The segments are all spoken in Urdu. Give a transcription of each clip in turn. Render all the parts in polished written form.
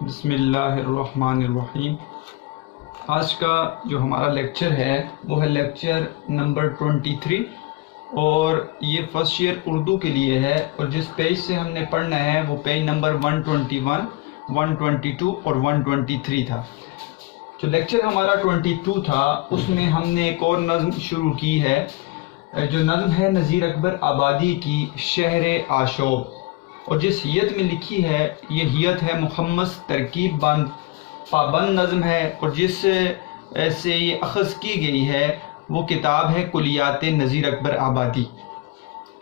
بسم اللہ الرحمن الرحیم۔ آج کا جو ہمارا لیکچر ہے وہ ہے لیکچر نمبر 23 اور یہ فرسٹ ایئر اردو کے لیے ہے، اور جس پیج سے ہم نے پڑھنا ہے وہ پیج نمبر 121، 122 اور 123 تھا۔ جو لیکچر ہمارا 22 تھا اس میں ہم نے ایک اور نظم شروع کی ہے، جو نظم ہے نذیر اکبر آبادی کی شہر آشوب، اور جس حیت میں لکھی ہے یہ حیت ہے محمد ترکیب بند پابند نظم ہے، اور جس سے یہ اخذ کی گئی ہے وہ کتاب ہے کلیات نذیر اکبر آبادی۔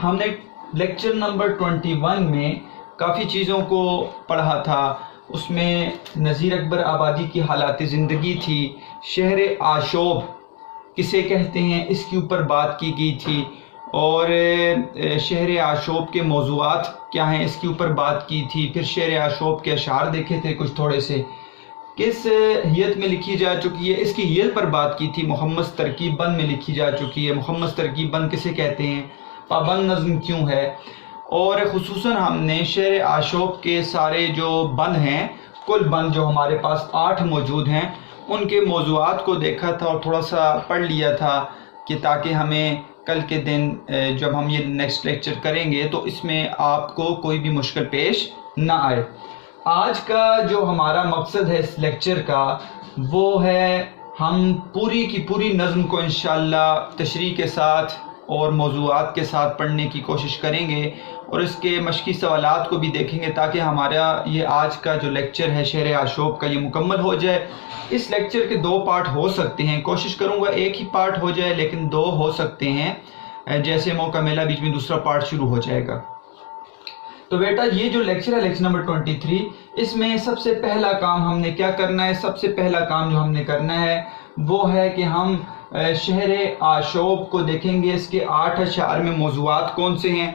ہم نے لیکچر نمبر 21 میں کافی چیزوں کو پڑھا تھا، اس میں نذیر اکبر آبادی کی حالات زندگی تھی، شہر آشوب کسے کہتے ہیں اس کے اوپر بات کی گئی تھی، اور شہر آشوب کے موضوعات کیا ہیں اس کے اوپر بات کی تھی۔ پھر شہر آشوب کے اشعار دیکھے تھے کچھ تھوڑے سے، کس حیت میں لکھی جا چکی ہے اس کی حیت پر بات کی تھی، محمد ترکیب بند میں لکھی جا چکی ہے۔ محمد ترکیب بند کسے کہتے ہیں، پابند نظم کیوں ہے، اور خصوصاً ہم نے شہر آشوب کے سارے جو بند ہیں، کل بند جو ہمارے پاس 8 موجود ہیں، ان کے موضوعات کو دیکھا تھا اور تھوڑا سا پڑھ لیا تھا کہ تاکہ ہمیں کل کے دن جب ہم یہ نیکسٹ لیکچر کریں گے تو اس میں آپ کو کوئی بھی مشکل پیش نہ آئے۔ آج کا جو ہمارا مقصد ہے اس لیکچر کا وہ ہے ہم پوری کی پوری نظم کو انشاءاللہ تشریح کے ساتھ اور موضوعات کے ساتھ پڑھنے کی کوشش کریں گے، اور اس کے مشقی سوالات کو بھی دیکھیں گے تاکہ ہمارا یہ آج کا جو لیکچر ہے شہر آشوب کا یہ مکمل ہو جائے۔ اس لیکچر کے 2 پارٹ ہو سکتے ہیں، کوشش کروں گا ایک ہی پارٹ ہو جائے لیکن 2 ہو سکتے ہیں، جیسے موقع ملا بیچ میں دوسرا پارٹ شروع ہو جائے گا۔ تو بیٹا یہ جو لیکچر ہے لیکچر نمبر 23، اس میں سب سے پہلا کام ہم نے کیا کرنا ہے، سب سے پہلا کام جو ہم نے کرنا ہے وہ ہے کہ ہم شہر آشوب کو دیکھیں گے، اس کے 8 اشعار میں موضوعات کون سے ہیں،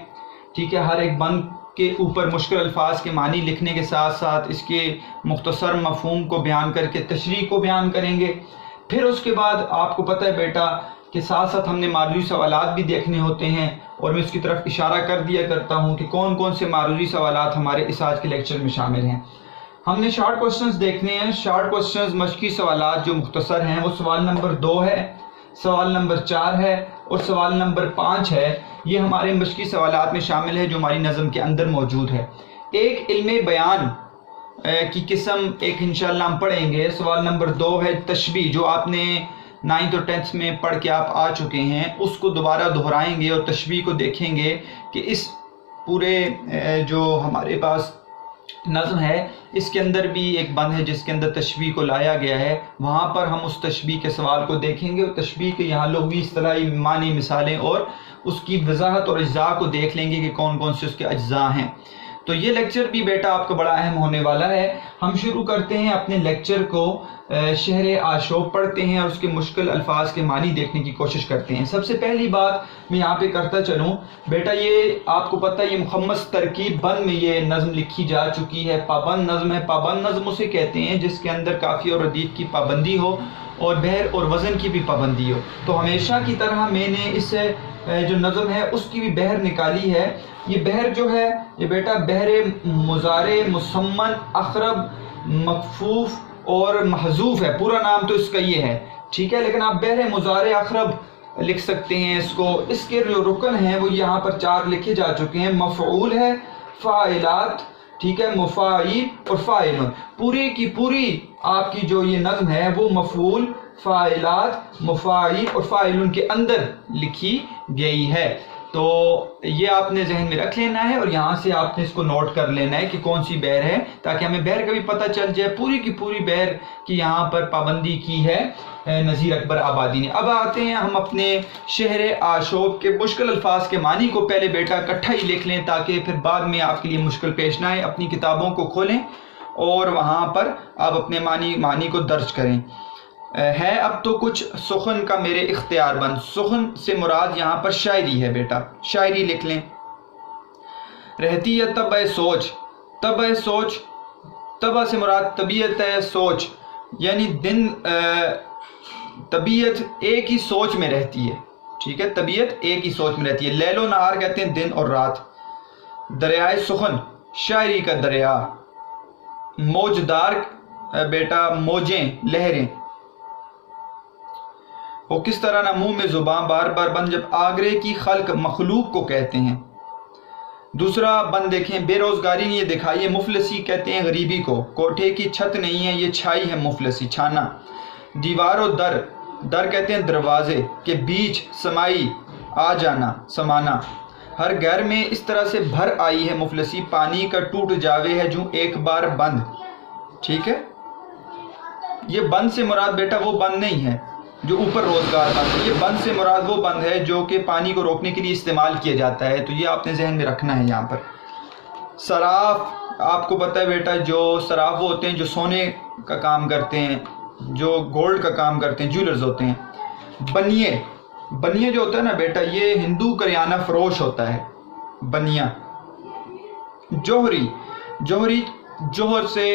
ٹھیک ہے، ہر ایک بند کے اوپر مشکل الفاظ کے معنی لکھنے کے ساتھ ساتھ اس کے مختصر مفہوم کو بیان کر کے تشریح کو بیان کریں گے۔ پھر اس کے بعد آپ کو پتہ ہے بیٹا کہ ساتھ ساتھ ہم نے معروضی سوالات بھی دیکھنے ہوتے ہیں، اور میں اس کی طرف اشارہ کر دیا کرتا ہوں کہ کون کون سے معروضی سوالات ہمارے اس آج کے لیکچر میں شامل ہیں۔ ہم نے شارٹ کوسچنز دیکھنے ہیں، شارٹ کوسچنز مشقی سوالات جو مختصر ہیں وہ سوال نمبر 2 ہے، سوال نمبر 4 ہے اور سوال نمبر 5 ہے، یہ ہمارے مشقی سوالات میں شامل ہے جو ہماری نظم کے اندر موجود ہے۔ ایک علم بیان کی قسم ایک انشاءاللہ ہم پڑھیں گے۔ سوال نمبر 2 ہے تشبیہ، جو آپ نے 9th اور 10th میں پڑھ کے آپ آ چکے ہیں، اس کو دوبارہ دہرائیں گے اور تشبیہ کو دیکھیں گے کہ اس پورے جو ہمارے پاس نظم ہے اس کے اندر بھی ایک بند ہے جس کے اندر تشبیہ کو لایا گیا ہے، وہاں پر ہم اس تشبیہ کے سوال کو دیکھیں گے، اور تشبیہ کے یہاں لغوی اصطلاحی معنی مثالیں اور اس کی وضاحت اور اجزاء کو دیکھ لیں گے کہ کون کون سے اس کے اجزاء ہیں۔ تو یہ لیکچر بھی بیٹا آپ کا بڑا اہم ہونے والا ہے۔ ہم شروع کرتے ہیں اپنے لیکچر کو، شہر آشوب پڑھتے ہیں اور اس کے مشکل الفاظ کے معنی دیکھنے کی کوشش کرتے ہیں۔ سب سے پہلی بات میں یہاں پہ کرتا چلوں بیٹا، یہ آپ کو پتہ ہے یہ محمد ترکیب بند میں یہ نظم لکھی جا چکی ہے، پابند نظم ہے۔ پابند نظم اسے کہتے ہیں جس کے اندر کافی اور ردیف کی پابندی ہو اور بحر اور وزن کی بھی پابندی ہو۔ تو ہمیشہ کی طرح میں نے اس جو نظم ہے اس کی بھی بحر نکالی ہے۔ یہ بحر جو ہے یہ بیٹا بحر مضارع مسمن اخرب مکفوف اور محذوف ہے، پورا نام تو اس کا یہ ہے، ٹھیک ہے، لیکن آپ بحر مضارع اخرب لکھ سکتے ہیں اس کو۔ اس کے جو رکن ہیں وہ یہاں پر 4 لکھے جا چکے ہیں، مفعول ہے، فاعلات، ٹھیک ہے، مفاعیل اور فاعلون۔ پوری کی پوری آپ کی جو یہ نظم ہے وہ مفعول، فاعلات، مفاعیل اور فاعلون کے اندر لکھی گئی ہے۔ تو یہ آپ نے ذہن میں رکھ لینا ہے اور یہاں سے آپ نے اس کو نوٹ کر لینا ہے کہ کون سی بحر ہے، تاکہ ہمیں بحر کا بھی پتہ چل جائے۔ پوری کی پوری بحر کی یہاں پر پابندی کی ہے نذیر اکبر آبادی نے۔ اب آتے ہیں ہم اپنے شہر آشوب کے مشکل الفاظ کے معنی کو پہلے بیٹا اکٹھا ہی لکھ لیں تاکہ پھر بعد میں آپ کے لیے مشکل پیش نہ آئے۔ اپنی کتابوں کو کھولیں اور وہاں پر آپ اپنے معنی کو درج کریں۔ ہے اب تو کچھ سخن کا میرے اختیار بند، سخن سے مراد یہاں پر شاعری ہے بیٹا، شاعری لکھ لیں۔ رہتی ہے طبع سوچ، طبع سوچ، طبع سے مراد طبیعت ہے، سوچ یعنی دن طبیعت ایک ہی سوچ میں رہتی ہے، ٹھیک ہے، طبیعت ایک ہی سوچ میں رہتی ہے۔ لیل و نہار کہتے ہیں دن اور رات۔ دریائے سخن، شاعری کا دریا، موجدار بیٹا موجیں لہریں، وہ کس طرح نہ منہ میں زباں بار بار بند، جب آگرے کی خلق مخلوق کو کہتے ہیں۔ دوسرا بند دیکھیں، بے روزگاری نے یہ دکھائی ہے، مفلسی کہتے ہیں غریبی کو، کوٹھے کی چھت نہیں ہے یہ چھائی ہے مفلسی، چھانا۔ دیوار و در، در کہتے ہیں دروازے کے بیچ، سمائی آ جانا، سمانا۔ ہر گھر میں اس طرح سے بھر آئی ہے مفلسی، پانی کا ٹوٹ جاوے ہے جو ایک بار بند۔ ٹھیک ہے، یہ بند سے مراد بیٹا وہ بند نہیں ہے جو اوپر روزگار بند ہے، یہ بند سے مراد وہ بند ہے جو کہ پانی کو روکنے کے لیے استعمال کیا جاتا ہے، تو یہ آپ نے ذہن میں رکھنا ہے یہاں پر۔ صراف، آپ کو پتہ ہے بیٹا جو صراف وہ ہوتے ہیں جو سونے کا کام کرتے ہیں، جو گولڈ کا کام کرتے ہیں، جیولرز ہوتے ہیں۔ بنیے، بنیے جو ہوتا ہے نا بیٹا یہ ہندو کریانہ فروش ہوتا ہے، بنیا۔ جوہری، جوہری جوہر سے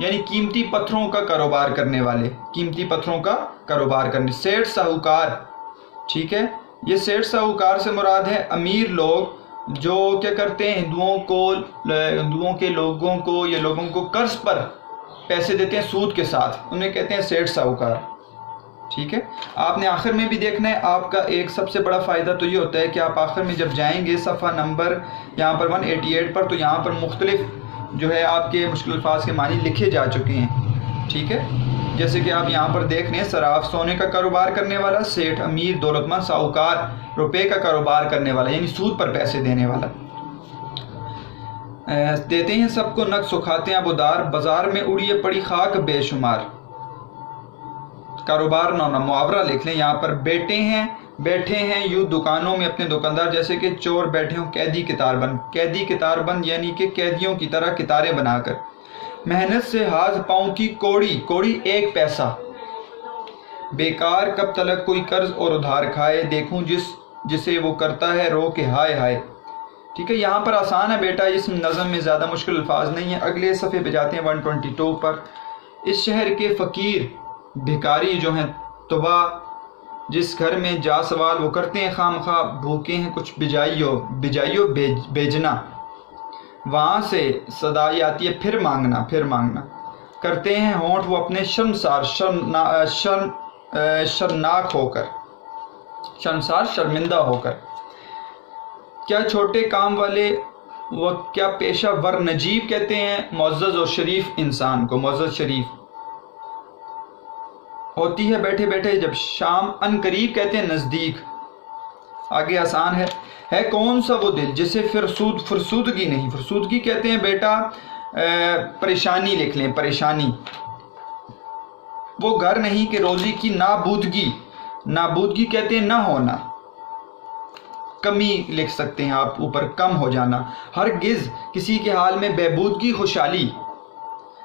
یعنی قیمتی پتھروں کا کاروبار کرنے والے، قیمتی پتھروں کا کاروبار کرنے۔ سیٹھ ساہوکار، ٹھیک ہے، یہ سیٹھ ساہوکار سے مراد ہے امیر لوگ جو کیا کرتے ہیں، ہندوؤں کے لوگوں کو یا لوگوں کو قرض پر پیسے دیتے ہیں سود کے ساتھ، انہیں کہتے ہیں سیٹھ ساہوکار۔ ٹھیک ہے، آپ نے آخر میں بھی دیکھنا ہے، آپ کا ایک سب سے بڑا فائدہ تو یہ ہوتا ہے کہ آپ آخر میں جب جائیں گے صفحہ نمبر یہاں پر 188 پر، تو یہاں پر مختلف جو ہے آپ کے مشکل الفاظ کے معنی لکھے جا چکے ہیں۔ ٹھیک ہے، جیسے کہ آپ یہاں پر دیکھ رہے ہیں، صراف سونے کا کاروبار کرنے والا، سیٹھ امیر دولت مند، ساہوکار روپے کا کاروبار کرنے والا یعنی سود پر پیسے دینے والا۔ دیتے ہیں سب کو نقد سکھاتے ہیں ابودار، بازار میں اڑی ہے پڑی خاک بے شمار۔ کاروبار نہ محاورہ لکھ لیں یہاں پر، بیٹے ہیں بیٹھے ہیں یوں دکانوں میں اپنے دکاندار، جیسے کہ چور بیٹھے ہوں قیدی کتار بند، قیدی کتار بند یعنی کہ قیدیوں کی طرح کتاریں بنا کر۔ محنت سے ہاتھ پاؤں کی کوڑی، کوڑی ایک پیسہ۔ بیکار کب تلک کوئی قرض اور ادھار کھائے، دیکھوں جسے وہ کرتا ہے رو کے ہائے ہائے۔ ٹھیک ہے، یہاں پر آسان ہے بیٹا، اس نظم میں زیادہ مشکل الفاظ نہیں ہیں۔ اگلے صفحے پہ جاتے ہیں 122 پر۔ اس شہر کے فقیر بھکاری جو ہیں طبع، جس گھر میں جا سوال وہ کرتے ہیں خام خواہ، بھوکے ہیں کچھ بجائیو بیجنا۔ وہاں سے صدائی آتی ہے پھر مانگنا، پھر مانگنا۔ کرتے ہیں ہونٹ وہ اپنے شرمسار، شرمناک ہو کر، شرمسار شرمندہ ہو کر۔ کیا چھوٹے کام والے وہ کیا پیشہ ور نجیب کہتے ہیں معزز و شریف انسان کو، معزز شریف ہوتی ہے بیٹھے بیٹھے جب شام، ان قریب کہتے ہیں نزدیک۔ آگے آسان ہے کون سا وہ دل جسے فرسودگی نہیں، فرسودگی کہتے ہیں بیٹا پریشانی لکھ لیں، پریشانی۔ وہ گھر نہیں کہ روزی کی نابودگی، نابودگی کہتے ہیں نہ ہونا، کمی لکھ سکتے ہیں آپ اوپر، کم ہو جانا۔ ہرگز کسی کے حال میں بہبودگی خوشحالی۔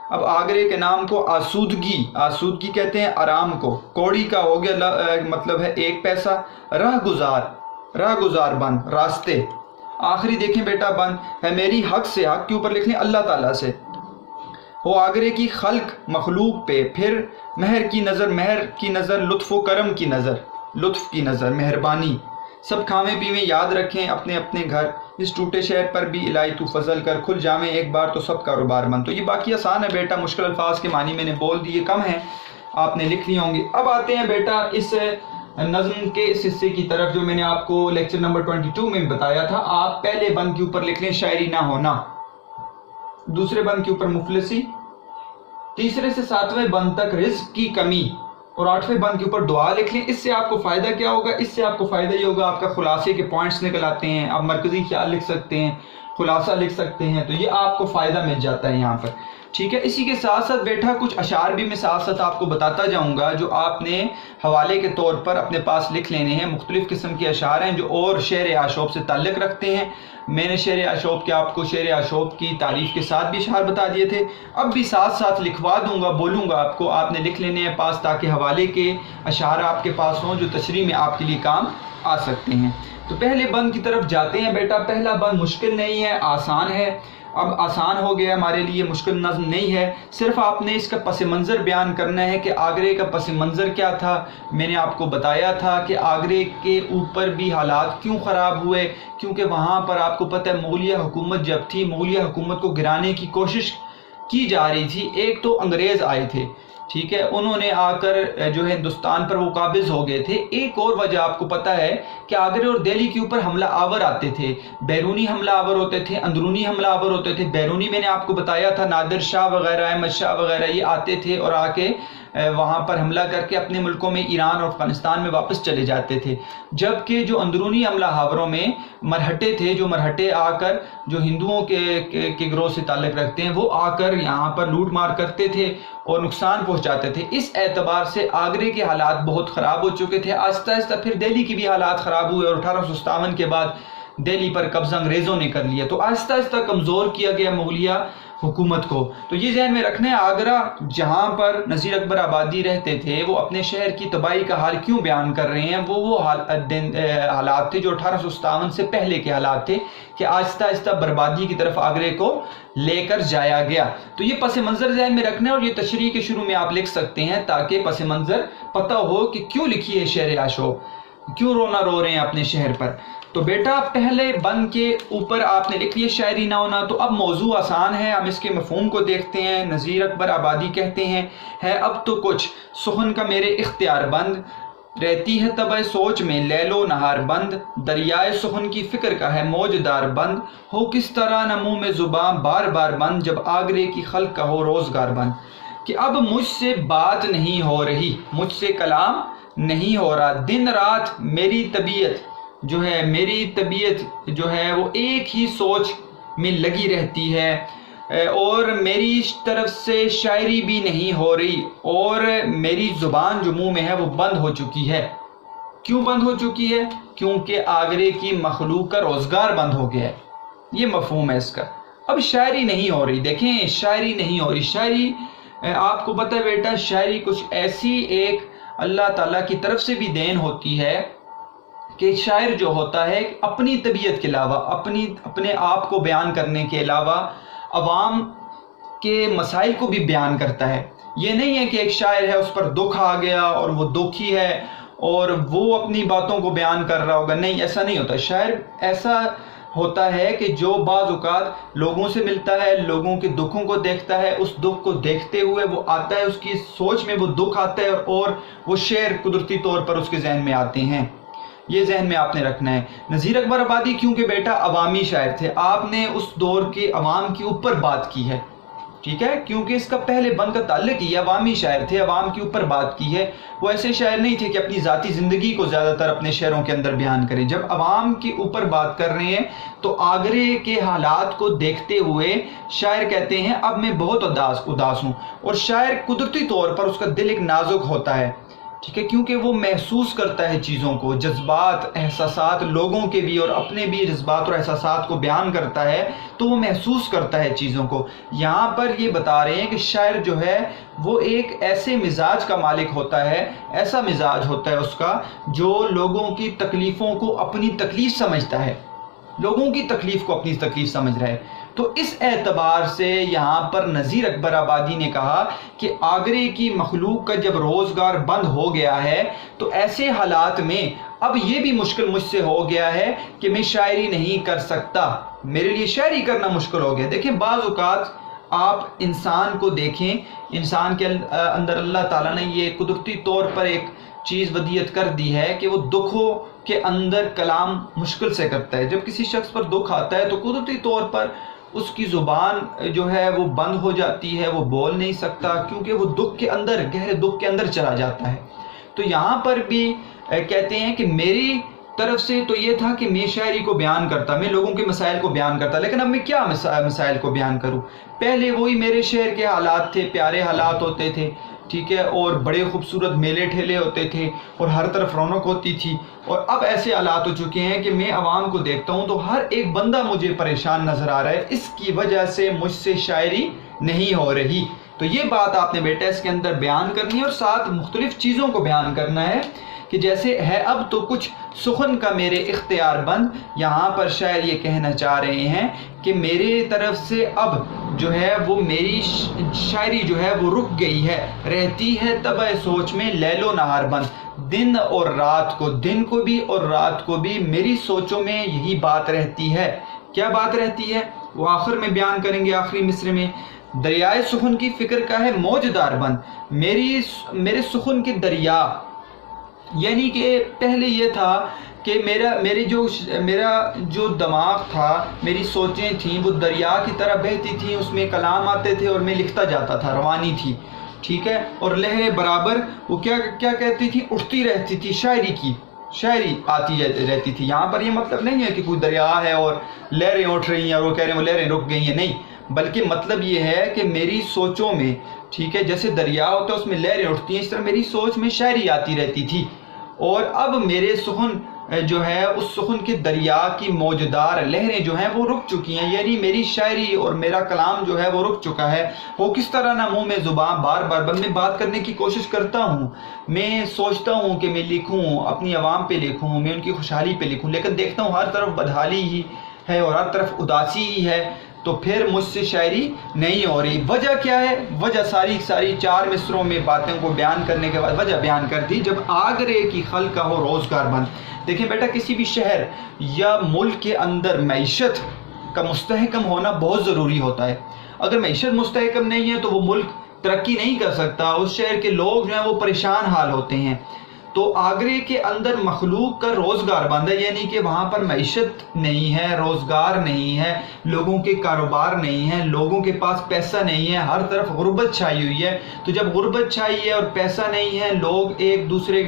اب آگرے کے نام کو آسودگی، آسودگی کہتے ہیں آرام کو۔ کوڑی کا ہو گیا مطلب ہے ایک پیسہ۔ راہ گزار، راہ گزار بند، راستے۔ آخری دیکھیں بیٹا بند ہے میری حق سے، حق کے اوپر لکھ لیں اللہ تعالیٰ سے۔ ہو آگرے کی خلق مخلوق پہ، پھر مہر کی نظر، مہر کی نظر، لطف و کرم کی نظر، لطف کی نظر، مہربانی۔ سب کھاویں پیویں یاد رکھیں اپنے اپنے گھر، اس ٹوٹے شہر پر بھی الہی تو فضل کر، کھل جاویں ایک بار تو سب کاروبار بند۔ تو یہ باقی آسان ہے بیٹا، مشکل الفاظ کے معنی میں نے بول دیے، کم ہیں آپ نے لکھ لیے ہوں گے۔ اب آتے ہیں بیٹا اس نظم کے اس حصے کی طرف جو میں نے آپ کو لیکچر نمبر 22 میں بتایا تھا۔ آپ پہلے بند کے اوپر لکھ لیں شاعری نہ ہونا، دوسرے بند کے اوپر مفلسی، تیسرے سے 7ویں بند تک رزق کی کمی، اور 8ویں بند کے اوپر دعا لکھ لیں۔ اس سے آپ کو فائدہ کیا ہوگا؟ اس سے آپ کو فائدہ یہ ہوگا آپ کا خلاصے کے پوائنٹس نکل آتے ہیں، آپ مرکزی خیال لکھ سکتے ہیں، خلاصہ لکھ سکتے ہیں، تو یہ آپ کو فائدہ مل جاتا ہے یہاں پر۔ ٹھیک ہے، اسی کے ساتھ ساتھ بیٹا کچھ اشعار بھی میں ساتھ ساتھ آپ کو بتاتا جاؤں گا جو آپ نے حوالے کے طور پر اپنے پاس لکھ لینے ہیں۔ مختلف قسم کے اشعار ہیں جو اور شعر عاشوب سے تعلق رکھتے ہیں۔ میں نے شعر عاشوب کے آپ کو شعر عاشوب کی تعریف کے ساتھ بھی اشعار بتا دیے تھے، اب بھی ساتھ ساتھ لکھوا دوں گا، بولوں گا آپ کو، آپ نے لکھ لینے ہیں پاس تاکہ حوالے کے اشعار آپ کے پاس ہوں جو تشریح میں آپ کے لیے کام آ سکتے ہیں۔ تو پہلے بند کی طرف جاتے ہیں بیٹا۔ پہلا بند مشکل نہیں ہے، آسان ہے، اب آسان ہو گیا ہمارے لیے، مشکل نظم نہیں ہے، صرف آپ نے اس کا پس منظر بیان کرنا ہے کہ آگرے کا پس منظر کیا تھا۔ میں نے آپ کو بتایا تھا کہ آگرے کے اوپر بھی حالات کیوں خراب ہوئے، کیونکہ وہاں پر آپ کو پتہ ہے مغلیہ حکومت جب تھی، مغلیہ حکومت کو گرانے کی کوشش کی جا رہی تھی، ایک تو انگریز آئے تھے، ٹھیک ہے، انہوں نے آ کر جو ہے ہندوستان پر وہ قابض ہو گئے تھے۔ ایک اور وجہ آپ کو پتہ ہے کہ آگرے اور دہلی کے اوپر حملہ آور آتے تھے، بیرونی حملہ آور ہوتے تھے، اندرونی حملہ آور ہوتے تھے۔ بیرونی میں نے آپ کو بتایا تھا، نادر شاہ وغیرہ، احمد شاہ وغیرہ یہ آتے تھے اور آ کے وہاں پر حملہ کر کے اپنے ملکوں میں ایران اور افغانستان میں واپس چلے جاتے تھے۔ جبکہ جو اندرونی حملہ آوروں میں مرہٹے تھے، جو مرہٹے آ کر جو ہندوؤں کے گروہ سے تعلق رکھتے ہیں، وہ آ کر یہاں پر لوٹ مار کرتے تھے اور نقصان پہنچاتے تھے۔ اس اعتبار سے آگرے کے حالات بہت خراب ہو چکے تھے۔ آہستہ آہستہ پھر دہلی کی بھی حالات خراب ہوئے اور 1857 کے بعد دہلی پر قبضہ انگریزوں نے کر لیا، تو آہستہ آہستہ کمزور کیا گیا مغلیہ حکومت کو۔ تو یہ ذہن میں رکھنا ہے، آگرہ جہاں پر نذیر اکبر آبادی رہتے تھے، وہ اپنے شہر کی تباہی کا حال کیوں بیان کر رہے ہیں؟ وہ حالات تھے جو 1857 سے پہلے کے حالات تھے کہ آہستہ آہستہ بربادی کی طرف آگرے کو لے کر جایا گیا۔ تو یہ پس منظر ذہن میں رکھنا ہے، اور یہ تشریح کے شروع میں آپ لکھ سکتے ہیں تاکہ پس منظر پتہ ہو کہ کیوں لکھی ہے شعر عاشق، کیوں رونا رو رہے ہیں اپنے شہر پر۔ تو بیٹا پہلے بند کے اوپر آپ نے لکھ لیا شاعری نہ ہونا، تو اب موضوع آسان ہے، ہم اس کے مفہوم کو دیکھتے ہیں۔ نذیر اکبر آبادی کہتے ہیں، ہے اب تو کچھ سخن کا میرے اختیار بند، رہتی ہے طبع سوچ میں لیل و نہار بند، دریائے سخن کی فکر کا ہے موج دار بند، ہو کس طرح نہ منہ میں زباں بار بار بند، جب آگرے کی خلق کا ہو روزگار بند۔ کہ اب مجھ سے بات نہیں ہو رہی، مجھ سے کلام نہیں ہو رہا، دن رات میری طبیعت جو ہے وہ ایک ہی سوچ میں لگی رہتی ہے، اور میری طرف سے شاعری بھی نہیں ہو رہی، اور میری زبان جو منہ میں ہے وہ بند ہو چکی ہے۔ کیوں بند ہو چکی ہے؟ کیونکہ آگرے کی مخلوق کا روزگار بند ہو گیا ہے۔ یہ مفہوم ہے اس کا۔ اب شاعری نہیں ہو رہی، دیکھیں شاعری نہیں ہو رہی۔ شاعری آپ کو پتہ ہے بیٹا، شاعری کچھ ایسی ایک اللہ تعالیٰ کی طرف سے بھی دین ہوتی ہے کہ شاعر جو ہوتا ہے اپنی طبیعت کے علاوہ، اپنے آپ کو بیان کرنے کے علاوہ عوام کے مسائل کو بھی بیان کرتا ہے۔ یہ نہیں ہے کہ ایک شاعر ہے اس پر دکھ آ گیا اور وہ دکھی ہے اور وہ اپنی باتوں کو بیان کر رہا ہوگا، نہیں، ایسا نہیں ہوتا۔ شاعر ایسا ہوتا ہے کہ جو بعض اوقات لوگوں سے ملتا ہے، لوگوں کے دکھوں کو دیکھتا ہے، اس دکھ کو دیکھتے ہوئے وہ آتا ہے، اس کی سوچ میں وہ دکھ آتا ہے اور وہ شعر قدرتی طور پر اس کے ذہن میں آتے ہیں۔ یہ ذہن میں آپ نے رکھنا ہے۔ نذیر اکبر آبادی کیونکہ بیٹا عوامی شاعر تھے، آپ نے اس دور کے عوام کے اوپر بات کی ہے، ٹھیک ہے، کیونکہ اس کا پہلے بند کا تعلق ہی عوامی شاعر تھے، عوام کے اوپر بات کی ہے۔ وہ ایسے شاعر نہیں تھے کہ اپنی ذاتی زندگی کو زیادہ تر اپنے شعروں کے اندر بیان کریں۔ جب عوام کے اوپر بات کر رہے ہیں تو آگرے کے حالات کو دیکھتے ہوئے شاعر کہتے ہیں اب میں بہت اداس ہوں، اور شاعر قدرتی طور پر اس کا دل ایک نازک ہوتا ہے، ٹھیک ہے، کیونکہ وہ محسوس کرتا ہے چیزوں کو، جذبات، احساسات لوگوں کے بھی اور اپنے بھی جذبات اور احساسات کو بیان کرتا ہے، تو وہ محسوس کرتا ہے چیزوں کو۔ یہاں پر یہ بتا رہے ہیں کہ شاعر جو ہے وہ ایک ایسے مزاج کا مالک ہوتا ہے، ایسا مزاج ہوتا ہے اس کا جو لوگوں کی تکلیفوں کو اپنی تکلیف سمجھتا ہے، لوگوں کی تکلیف کو اپنی تکلیف سمجھ رہا ہے۔ تو اس اعتبار سے یہاں پر نذیر اکبر آبادی نے کہا کہ آگرے کی مخلوق کا جب روزگار بند ہو گیا ہے تو ایسے حالات میں اب یہ بھی مشکل مجھ سے ہو گیا ہے کہ میں شاعری نہیں کر سکتا، میرے لیے شاعری کرنا مشکل ہو گیا۔ دیکھیں بعض اوقات آپ انسان کو دیکھیں، انسان کے اندر اللہ تعالیٰ نے یہ قدرتی طور پر ایک چیز ودیت کر دی ہے کہ وہ دکھوں کے اندر کلام مشکل سے کرتا ہے۔ جب کسی شخص پر دکھ آتا ہے تو قدرتی طور پر اس کی زبان جو ہے وہ بند ہو جاتی ہے، وہ بول نہیں سکتا، کیونکہ وہ دکھ کے اندر، گہرے دکھ کے اندر چلا جاتا ہے۔ تو یہاں پر بھی کہتے ہیں کہ میری طرف سے تو یہ تھا کہ میں شاعری کو بیان کرتا، میں لوگوں کے مسائل کو بیان کرتا، لیکن اب میں کیا مسائل کو بیان کروں؟ پہلے وہی میرے شعر کے حالات تھے، پیارے حالات ہوتے تھے، ٹھیک ہے، اور بڑے خوبصورت میلے ٹھیلے ہوتے تھے اور ہر طرف رونق ہوتی تھی، اور اب ایسے حالات ہو چکے ہیں کہ میں عوام کو دیکھتا ہوں تو ہر ایک بندہ مجھے پریشان نظر آ رہا ہے، اس کی وجہ سے مجھ سے شاعری نہیں ہو رہی۔ تو یہ بات آپ نے بیٹا اس کے اندر بیان کرنی ہے، اور ساتھ مختلف چیزوں کو بیان کرنا ہے کہ جیسے ہے اب تو کچھ سخن کا میرے اختیار بند۔ یہاں پر شاعر یہ کہنا چاہ رہے ہیں کہ میرے طرف سے اب جو ہے وہ میری شاعری جو ہے وہ رک گئی ہے، رہتی ہے طبع سوچ میں لیل و نہار بند، دن اور رات کو، دن کو بھی اور رات کو بھی میری سوچوں میں یہی بات رہتی ہے۔ کیا بات رہتی ہے؟ وہ آخر میں بیان کریں گے، آخری مصرے میں، دریائے سخن کی فکر کا ہے موجدار بند، میرے سخن کے دریا، یعنی کہ پہلے یہ تھا کہ میرا جو دماغ تھا، میری سوچیں تھیں وہ دریا کی طرح بہتی تھیں، اس میں کلام آتے تھے اور میں لکھتا جاتا تھا، روانی تھی، ٹھیک ہے، اور لہریں برابر وہ کیا کہتی تھی، اٹھتی رہتی تھی، شاعری آتی رہتی تھی۔ یہاں پر یہ مطلب نہیں ہے کہ کوئی دریا ہے اور لہریں اٹھ رہی ہیں اور وہ کہہ رہے ہیں وہ لہریں رک گئی ہیں، نہیں، بلکہ مطلب یہ ہے کہ میری سوچوں میں، ٹھیک ہے، جیسے دریا ہوتا ہے اس میں لہریں اٹھتی ہیں، اس طرح میری سوچ میں شاعری آتی رہتی تھی، اور اب میرے سخن جو ہے اس سخن کے دریا کی موجدار لہریں جو ہیں وہ رک چکی ہیں، یعنی میری شاعری اور میرا کلام جو ہے وہ رک چکا ہے۔ وہ کس طرح نہ منہ میں زبان بار بار میں بات کرنے کی کوشش کرتا ہوں، میں سوچتا ہوں کہ میں لکھوں، اپنی عوام پہ لکھوں، میں ان کی خوشحالی پہ لکھوں، لیکن دیکھتا ہوں ہر طرف بدحالی ہی ہے اور ہر طرف اداسی ہی ہے، تو پھر مجھ سے شاعری نہیں ہو رہی۔ وجہ کیا ہے؟ وجہ ساری 4 مصروں میں باتوں کو بیان کرنے کے بعد وجہ بیان کر دی، جب آگرے کی خلق کا ہو روزگار بند۔ دیکھیں بیٹا، کسی بھی شہر یا ملک کے اندر معیشت کا مستحکم ہونا بہت ضروری ہوتا ہے۔ اگر معیشت مستحکم نہیں ہے تو وہ ملک ترقی نہیں کر سکتا، اس شہر کے لوگ جو ہیں وہ پریشان حال ہوتے ہیں۔ تو آگرے کے اندر مخلوق کا روزگار بند ہے، یعنی کہ وہاں پر معیشت نہیں ہے، روزگار نہیں ہے، لوگوں کے کاروبار نہیں ہے، لوگوں کے پاس پیسہ نہیں ہے، ہر طرف غربت چھائی ہوئی ہے۔ تو جب غربت چھائی ہے اور پیسہ نہیں ہے، لوگ ایک دوسرے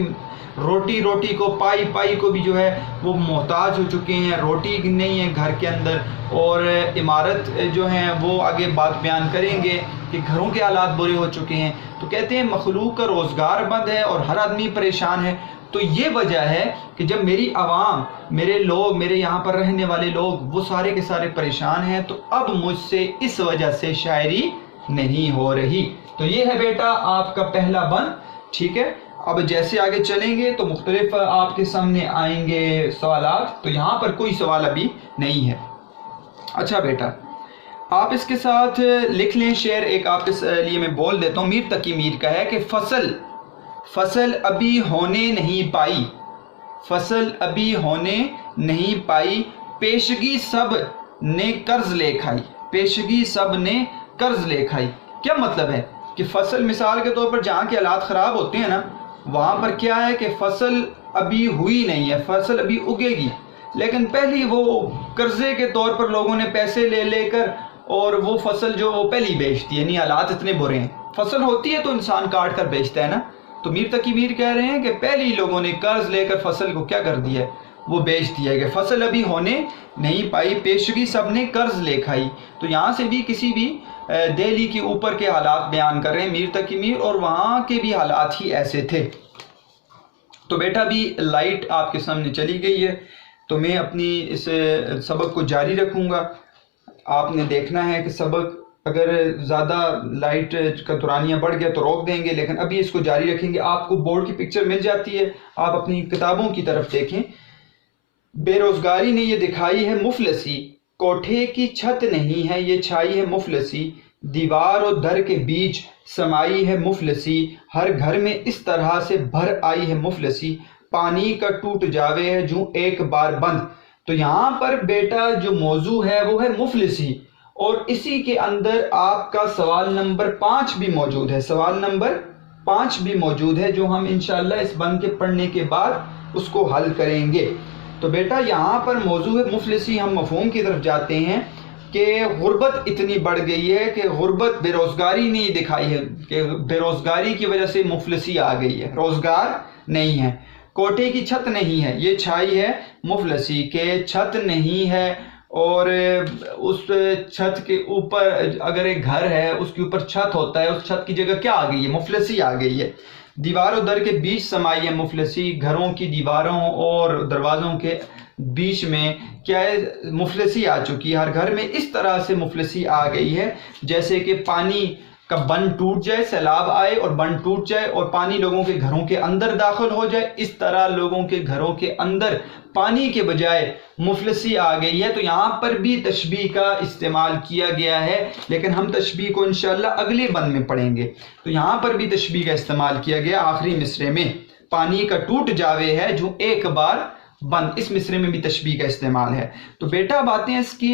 روٹی کو پائی کو بھی جو ہے وہ محتاج ہو چکے ہیں، روٹی نہیں ہے گھر کے اندر، اور عمارت جو ہیں وہ آگے بات بیان کریں گے کہ گھروں کے حالات برے ہو چکے ہیں۔ تو کہتے ہیں مخلوق کا روزگار بند ہے اور ہر آدمی پریشان ہے۔ تو یہ وجہ ہے کہ جب میری عوام، میرے لوگ، میرے یہاں پر رہنے والے لوگ وہ سارے کے سارے پریشان ہیں، تو اب مجھ سے اس وجہ سے شاعری نہیں ہو رہی۔ تو یہ ہے بیٹا آپ کا پہلا بند، ٹھیک ہے۔ اب جیسے آگے چلیں گے تو مختلف آپ کے سامنے آئیں گے سوالات، تو یہاں پر کوئی سوال ابھی نہیں ہے۔ اچھا بیٹا، آپ اس کے ساتھ لکھ لیں شعر، ایک آپ اس لیے میں بول دیتا ہوں، میر تقی میر کا ہے کہ فصل ابھی ہونے نہیں پائی، فصل ابھی ہونے نہیں پائی، پیشگی سب نے قرض لے کھائی، پیشگی سب نے قرض لے کھائی۔ کیا مطلب ہے کہ فصل مثال کے طور پر جہاں کے حالات خراب ہوتے ہیں نا، وہاں پر کیا ہے کہ فصل ابھی ہوئی نہیں ہے، فصل ابھی اگے گی، لیکن پہلی وہ قرضے کے طور پر لوگوں نے پیسے لے کر اور وہ فصل جو وہ پہلی بیچ دی، یعنی حالات اتنے برے ہیں۔ فصل ہوتی ہے تو انسان کاٹ کر بیچتا ہے نا، تو میر تقی میر کہہ رہے ہیں کہ پہلی لوگوں نے قرض لے کر فصل کو کیا کر دیا ہے، وہ بیچ دیا ہے، کہ فصل ابھی ہونے نہیں پائی، پیشگی سب نے قرض لے کھائی۔ تو یہاں سے بھی کسی بھی دہلی کے اوپر کے حالات بیان کر رہے ہیں میر تقی میر، اور وہاں کے بھی حالات ہی ایسے تھے۔ تو بیٹا بھی لائٹ آپ کے سامنے چلی گئی ہے، تو میں اپنی اس سبق کو جاری رکھوں گا۔ آپ نے دیکھنا ہے کہ سبق اگر زیادہ لائٹ کا دورانیہ بڑھ گیا تو روک دیں گے، لیکن ابھی اس کو جاری رکھیں گے۔ آپ کو بورڈ کی پکچر مل جاتی ہے، آپ اپنی کتابوں کی طرف دیکھیں۔ بے روزگاری نے یہ دکھائی ہے مفلسی، کوٹھے کی چھت نہیں ہے یہ چھائی ہے مفلسی، دیوار و در کے بیچ سمائی ہے مفلسی، ہر گھر میں اس طرح سے بھر آئی ہے مفلسی، پانی کا ٹوٹ جاوے ہے جو ایک بار بند۔ تو یہاں پر بیٹا جو موضوع ہے وہ ہے مفلسی، اور اسی کے اندر آپ کا سوال نمبر 5 بھی موجود ہے، سوال نمبر 5 بھی موجود ہے، جو ہم انشاءاللہ اس بند کے پڑھنے کے بعد اس کو حل کریں گے۔ تو بیٹا یہاں پر موضوع ہے مفلسی، ہم مفہوم کی طرف جاتے ہیں کہ غربت اتنی بڑھ گئی ہے کہ غربت بے روزگاری نے دکھائی ہے کہ بے روزگاری کی وجہ سے مفلسی آ گئی ہے، روزگار نہیں ہے۔ کوٹھے کی چھت نہیں ہے یہ چھائی ہے مفلسی، کہ چھت نہیں ہے، اور اس چھت کے اوپر اگر ایک گھر ہے اس کے اوپر چھت ہوتا ہے، اس چھت کی جگہ کیا آ گئی ہے، مفلسی آ گئی ہے۔ دیوار و در کے بیچ سمائی ہے مفلسی، گھروں کی دیواروں اور دروازوں کے بیچ میں کیا ہے، مفلسی آ چکی ہے، ہر گھر میں اس طرح سے مفلسی آ گئی ہے جیسے کہ پانی کا بند ٹوٹ جائے، سیلاب آئے اور بند ٹوٹ جائے اور پانی لوگوں کے گھروں کے اندر داخل ہو جائے، اس طرح لوگوں کے گھروں کے اندر پانی کے بجائے مفلسی آ گئی ہے۔ تو یہاں پر بھی تشبیہ کا استعمال کیا گیا ہے، لیکن ہم تشبیہ کو انشاءاللہ اگلے بند میں پڑھیں گے۔ تو یہاں پر بھی تشبیہ کا استعمال کیا گیا آخری مصرے میں، پانی کا ٹوٹ جاوے ہے جو ایک بار بند، اس مصرے میں بھی تشبیہ کا استعمال ہے۔ تو بیٹا باتیں اس کی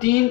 3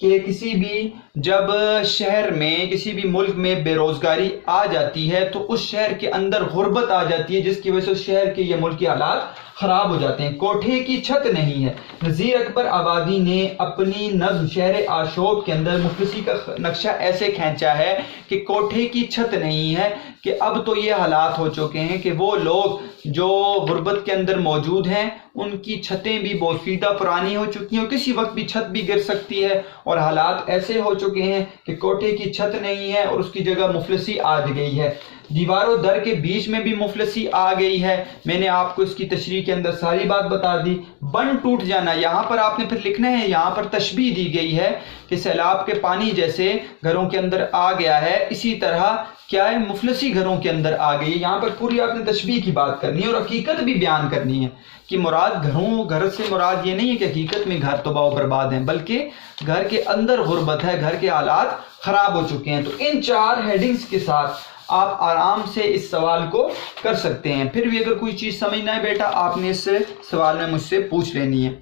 کہ کسی بھی جب شہر میں کسی بھی ملک میں بے روزگاری آ جاتی ہے تو اس شہر کے اندر غربت آ جاتی ہے، جس کی وجہ سے اس شہر کے یا ملک کے حالات خراب ہو جاتے ہیں۔ کوٹھے کی چھت نہیں ہے۔ نذیر اکبر آبادی نے اپنی نظم شہر آشوب کے اندر مفلسی کا نقشہ ایسے کھینچا ہے کہ کوٹھے کی چھت نہیں ہے، کہ اب تو یہ حالات ہو چکے ہیں کہ وہ لوگ جو غربت کے اندر موجود ہیں ان کی چھتیں بھی بوسیدہ پرانی ہو چکی ہیں اور کسی وقت بھی چھت بھی گر سکتی ہے، اور حالات ایسے ہو چکے ہیں کہ کوٹھے کی چھت نہیں ہے اور اس کی جگہ مفلسی آ گئی ہے۔ دیوار و در کے بیچ میں بھی مفلسی آ گئی ہے۔ میں نے آپ کو اس کی تشریح کے اندر ساری بات بتا دی۔ بند ٹوٹ جانا، یہاں پر آپ نے پھر لکھنا ہے، یہاں پر تشبیہ دی گئی ہے کہ سیلاب کے پانی جیسے گھروں کے اندر آ گیا ہے، اسی طرح کیا ہے مفلسی گھروں کے اندر آ گئی ہے۔ یہاں پر پوری آپ نے تشبیہ کی بات کرنی ہے اور حقیقت بھی بیان کرنی ہے کہ مراد گھر سے مراد یہ نہیں ہے کہ حقیقت میں گھر تباہ و برباد ہیں، بلکہ گھر کے اندر غربت ہے، گھر کے حالات خراب ہو چکے ہیں۔ تو ان 4 ہیڈنگز کے ساتھ آپ آرام سے اس سوال کو کر سکتے ہیں۔ پھر بھی اگر کوئی چیز سمجھنا ہے بیٹا آپ نے اس سوال میں مجھ سے پوچھ لینی ہے۔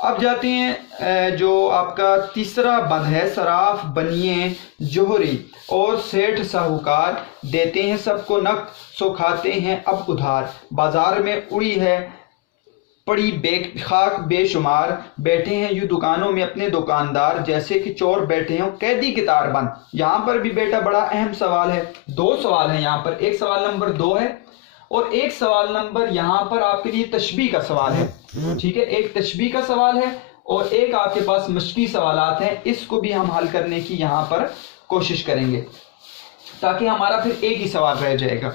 اب جاتے ہیں جو آپ کا تیسرا بند ہے، صراف بنیے جوہری اور سیٹھ ساہوکار دیتے ہیں سب کو نقد سو کھاتے ہیں اب ادھار، بازار میں اڑی ہے پڑی خاک بے شمار، بیٹھے ہیں یوں دکانوں میں اپنے دکاندار جیسے کہ چور بیٹھے ہوں قیدی کے تار بند۔ یہاں پر بھی بیٹا بڑا اہم سوال ہے، 2 سوال ہیں یہاں پر، ایک سوال نمبر 2 ہے اور ایک سوال نمبر یہاں پر آپ کے لیے تشبیہ کا سوال ہے، ٹھیک ہے، ایک تشبیہ کا سوال ہے اور ایک آپ کے پاس مشقی سوالات ہیں، اس کو بھی ہم حل کرنے کی یہاں پر کوشش کریں گے تاکہ ہمارا پھر ایک ہی سوال رہ جائے گا۔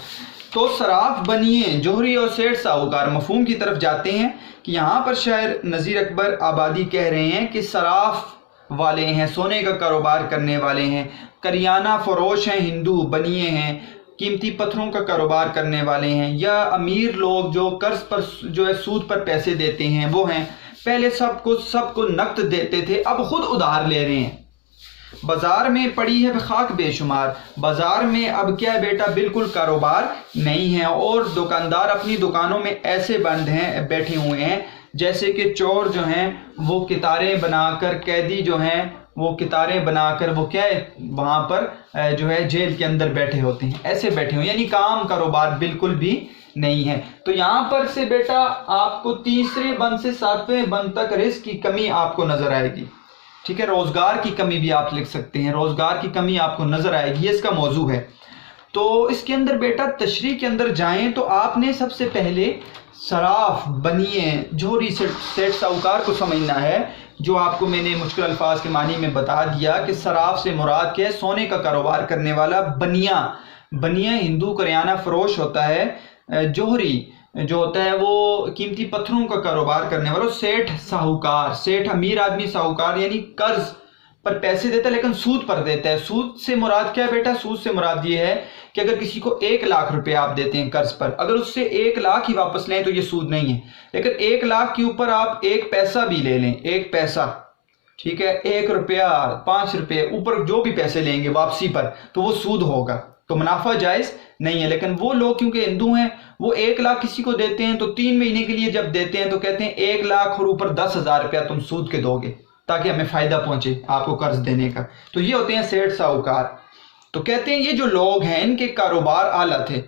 تو صراف بنیے جوہری اور سیٹھ ساہوکار مفہوم کی طرف جاتے ہیں کہ یہاں پر شاعر نذیر اکبر آبادی کہہ رہے ہیں کہ صراف والے ہیں، سونے کا کاروبار کرنے والے ہیں، کریانہ فروش ہیں، ہندو بنیے ہیں، قیمتی پتھروں کا کاروبار کرنے والے ہیں، یا امیر لوگ جو قرض پر جو ہے سود پر پیسے دیتے ہیں وہ ہیں، پہلے سب کو نقد دیتے تھے اب خود ادھار لے رہے ہیں۔ بازار میں پڑی ہے خاک بے شمار، بازار میں اب کیا ہے بیٹا بالکل کاروبار نہیں ہے اور دکاندار اپنی دکانوں میں ایسے بند ہیں بیٹھے ہوئے ہیں جیسے کہ چور جو ہیں وہ کتاریں بنا کر، قیدی جو ہیں وہ کتاریں بنا کر وہ کیا ہے وہاں پر جو ہے جیل کے اندر بیٹھے ہوتے ہیں، ایسے بیٹھے ہوئے، یعنی کام کاروبار بالکل بھی نہیں ہے۔ تو یہاں پر سے بیٹا آپ کو تیسرے بند سے 7ویں بند تک رزق کی کمی آپ کو نظر آئے گی، ٹھیک ہے، روزگار کی کمی بھی آپ لکھ سکتے ہیں، روزگار کی کمی آپ کو نظر آئے گی، یہ اس کا موضوع ہے۔ تو اس کے اندر بیٹا تشریح کے اندر جائیں تو آپ نے سب سے پہلے صراف بنیے جوہری سیٹھ ساہوکار کو سمجھنا ہے، جو آپ کو میں نے مشکل الفاظ کے معنی میں بتا دیا کہ صراف سے مراد کیا ہے، سونے کا کاروبار کرنے والا، بنیا ہندو کریانہ فروش ہوتا ہے، جوہری جو ہوتا ہے وہ قیمتی پتھروں کا کاروبار کرنے والا، سیٹھ ساہوکار، سیٹھ امیر آدمی، ساہوکار یعنی قرض پر پیسے دیتا ہے لیکن سود پر دیتا ہے۔ سود سے مراد کیا ہے بیٹا؟ سود سے مراد یہ ہے کہ اگر کسی کو 1 لاکھ روپے آپ دیتے ہیں قرض پر، اگر اس سے 1 لاکھ ہی واپس لیں تو یہ سود نہیں ہے، لیکن 1 لاکھ کے اوپر آپ 1 پیسہ بھی لے لیں، 1 پیسہ، ٹھیک ہے، 1 روپیہ، 5 روپے، اوپر جو بھی پیسے لیں گے واپسی پر تو وہ سود ہوگا، تو منافع جائز نہیں ہے۔ لیکن وہ لوگ کیونکہ ہندو ہیں وہ 1 لاکھ کسی کو دیتے ہیں تو 3 مہینے کے لیے جب دیتے ہیں تو کہتے ہیں 1 لاکھ اور اوپر 10,000 روپیہ تم سود کے دو گے تاکہ ہمیں فائدہ پہنچے آپ کو قرض دینے کا۔ تو یہ ہوتے ہیں سیٹھ ساہوکار۔ تو کہتے ہیں یہ جو لوگ ہیں ان کے کاروبار اعلیٰ تھے،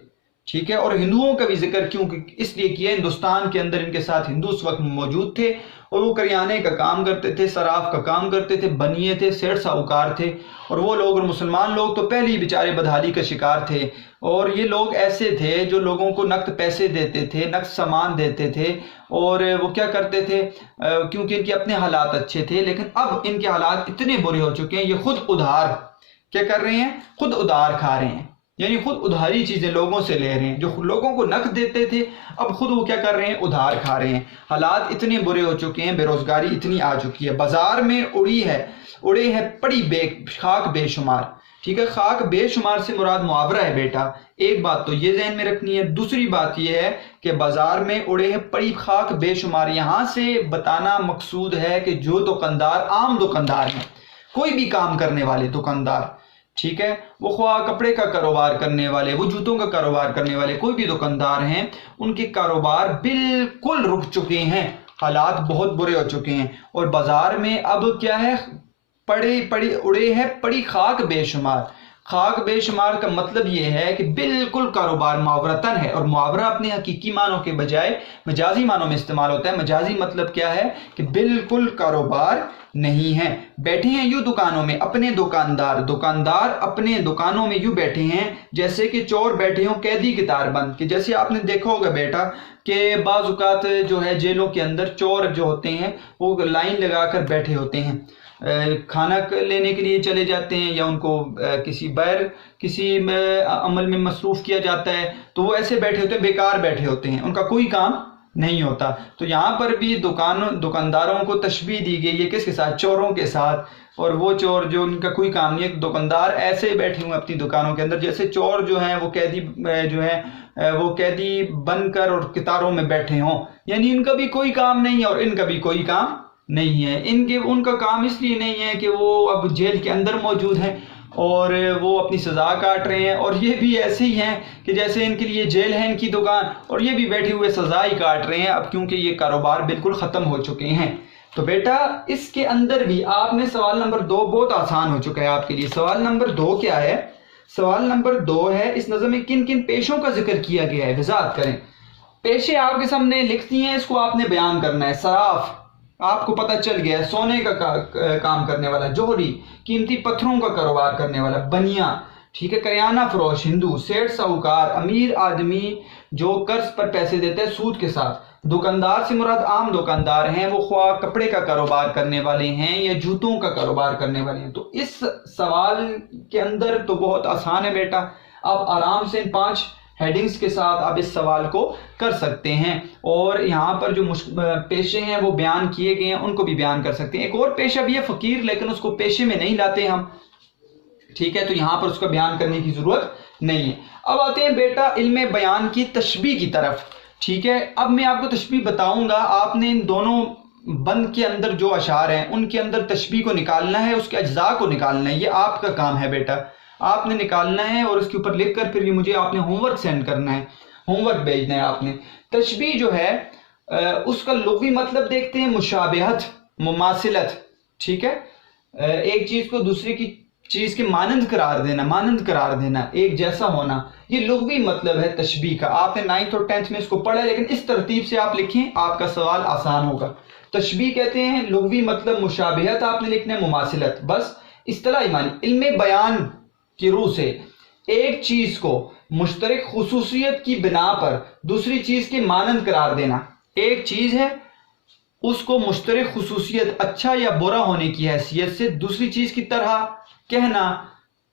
ٹھیک ہے، اور ہندوؤں کا بھی ذکر کیوں اس لیے کیا، ہندوستان کے اندر ان کے ساتھ ہندو اس وقت موجود تھے اور وہ کریانے کا کام کرتے تھے، صراف کا کام کرتے تھے، بنیے تھے، سیٹھ ساہوکار تھے، اور وہ لوگ اور مسلمان لوگ تو پہلے ہی بیچارے بدحالی کا شکار تھے، اور یہ لوگ ایسے تھے جو لوگوں کو نقد پیسے دیتے تھے، نقد سامان دیتے تھے، اور وہ کیا کرتے تھے کیونکہ ان کے اپنے حالات اچھے تھے، لیکن اب ان کے حالات اتنے برے ہو چکے ہیں، یہ خود ادھار کیا کر رہے ہیں، خود ادھار کھا رہے ہیں، یعنی خود ادھاری چیزیں لوگوں سے لے رہے ہیں، جو لوگوں کو نقد دیتے تھے اب خود وہ کیا کر رہے ہیں، ادھار کھا رہے ہیں، حالات اتنے برے ہو چکے ہیں، بے روزگاری اتنی آ چکی ہے، بازار میں اڑے ہے پڑی خاک بے شمار، ٹھیک ہے، خاک بے شمار سے مراد محاورہ ہے بیٹا، ایک بات تو یہ ذہن میں رکھنی ہے، دوسری بات یہ ہے کہ بازار میں اڑے ہے پڑی خاک بے شمار، یہاں سے بتانا مقصود ہے کہ جو دکاندار عام دکاندار ہیں، کوئی بھی کام کرنے والے دکاندار، ٹھیک ہے، وہ خواہ کپڑے کا کاروبار کرنے والے، وہ جوتوں کا کاروبار کرنے والے، کوئی بھی دکاندار ہیں، ان کے کاروبار بالکل رک چکے ہیں، حالات بہت برے ہو چکے ہیں، اور بازار میں اب کیا ہے، اڑے ہے پڑی خاک بے شمار. خاک بے شمار کا مطلب یہ ہے کہ بالکل کاروبار معاورتاً ہے، اور معاورہ اپنے حقیقی معنوں کے بجائے مجازی معنوں میں استعمال ہوتا ہے. مجازی مطلب کیا ہے کہ بالکل کاروبار نہیں ہے. بیٹھے ہیں یوں دکانوں میں اپنے دکاندار اپنے دکانوں میں یوں بیٹھے ہیں جیسے کہ چور بیٹھے ہوں قیدی قطار بند. کہ جیسے آپ نے دیکھا ہوگا بیٹا کہ بعض اوقات جو ہے جیلوں کے اندر چور جو ہوتے ہیں وہ لائن لگا کر بیٹھے ہوتے ہیں، کھانا لینے کے لیے چلے جاتے ہیں یا ان کو کسی عمل میں مصروف کیا جاتا ہے تو وہ ایسے بیٹھے ہوتے ہیں، بیکار بیٹھے ہوتے ہیں، ان کا کوئی کام نہیں ہوتا. تو یہاں پر بھی دکانداروں کو تشبیہ دی گئی ہے کس کے ساتھ؟ چوروں کے ساتھ. اور وہ چور جو ان کا کوئی کام نہیں ہے، دکاندار ایسے بیٹھے ہوئے اپنی دکانوں کے اندر جیسے چور جو ہیں وہ قیدی بن کر اور قطاروں میں بیٹھے ہوں. یعنی ان کا بھی کوئی کام نہیں ہے اور ان کا بھی کوئی کام نہیں ہے. ان کا کام اس لیے نہیں ہے کہ وہ اب جیل کے اندر موجود ہیں اور وہ اپنی سزا کاٹ رہے ہیں، اور یہ بھی ایسے ہی ہیں کہ جیسے ان کے لیے جیل ہے ان کی دکان اور یہ بھی بیٹھے ہوئے سزا ہی کاٹ رہے ہیں اب، کیونکہ یہ کاروبار بالکل ختم ہو چکے ہیں. تو بیٹا اس کے اندر بھی آپ نے سوال نمبر 2 بہت آسان ہو چکا ہے آپ کے لیے. سوال نمبر 2 کیا ہے؟ سوال نمبر 2 ہے اس نظم میں کن کن پیشوں کا ذکر کیا گیا ہے؟ وضاحت کریں. پیشے آپ کے سامنے لکھتی ہیں، اس کو آپ نے بیان کرنا ہے. صراف آپ کو پتہ چل گیا، سونے کا کام کرنے والا. جوہری قیمتی پتھروں کا کاروبار کرنے والا. بنیا ٹھیک ہے. کریانہ فروش ہندو. سیٹھ ساہوکار امیر آدمی جو قرض پر پیسے دیتا ہے سود کے ساتھ. دکاندار سے مراد عام دکاندار ہیں، وہ خواہ کپڑے کا کاروبار کرنے والے ہیں یا جوتوں کا کاروبار کرنے والے ہیں. تو اس سوال کے اندر تو بہت آسان ہے بیٹا، آپ آرام سے ان 5 ہیڈنگز کے ساتھ آپ اس سوال کو کر سکتے ہیں، اور یہاں پر جو پیشے ہیں وہ بیان کیے گئے ہیں ان کو بھی بیان کر سکتے ہیں. ایک اور پیشہ بھی ہے فقیر، لیکن اس کو پیشے میں نہیں لاتے ہم، ٹھیک ہے، تو یہاں پر اس کا بیان کرنے کی ضرورت نہیں ہے. اب آتے ہیں بیٹا علم بیان کی تشبیہ کی طرف. ٹھیک ہے، اب میں آپ کو تشبیہ بتاؤں گا، آپ نے ان دونوں بند کے اندر جو اشعار ہیں ان کے اندر تشبیہ کو نکالنا ہے، اس کے اجزاء کو نکالنا ہے. یہ آپ کا کام ہے بیٹا، آپ نے نکالنا ہے اور اس کے اوپر لکھ کر پھر بھی مجھے آپ نے ہوم ورک سینڈ کرنا ہے، ہوم ورک بھیجنا ہے آپ نے. تشبیہ جو ہے اس کا لغوی مطلب دیکھتے ہیں، مشابہت، مماثلت. ٹھیک ہے، ایک چیز کو دوسری کی چیز کے مانند قرار دینا، ایک جیسا ہونا، یہ لغوی مطلب ہے تشبیہ کا. آپ نے 9th اور 10th میں اس کو پڑھا ہے، لیکن اس ترتیب سے آپ لکھیں آپ کا سوال آسان ہوگا. تشبیہ کہتے ہیں لغوی مطلب مشابہت آپ نے لکھنا ہے، مماثلت. بس اصطلاحی معنی علم بیان کی روح سے ایک چیز کو مشترک خصوصیت کی بنا پر دوسری چیز کے مانند قرار دینا. ایک چیز ہے اس کو مشترک خصوصیت اچھا یا برا ہونے کی حیثیت سے دوسری چیز کی طرح کہنا،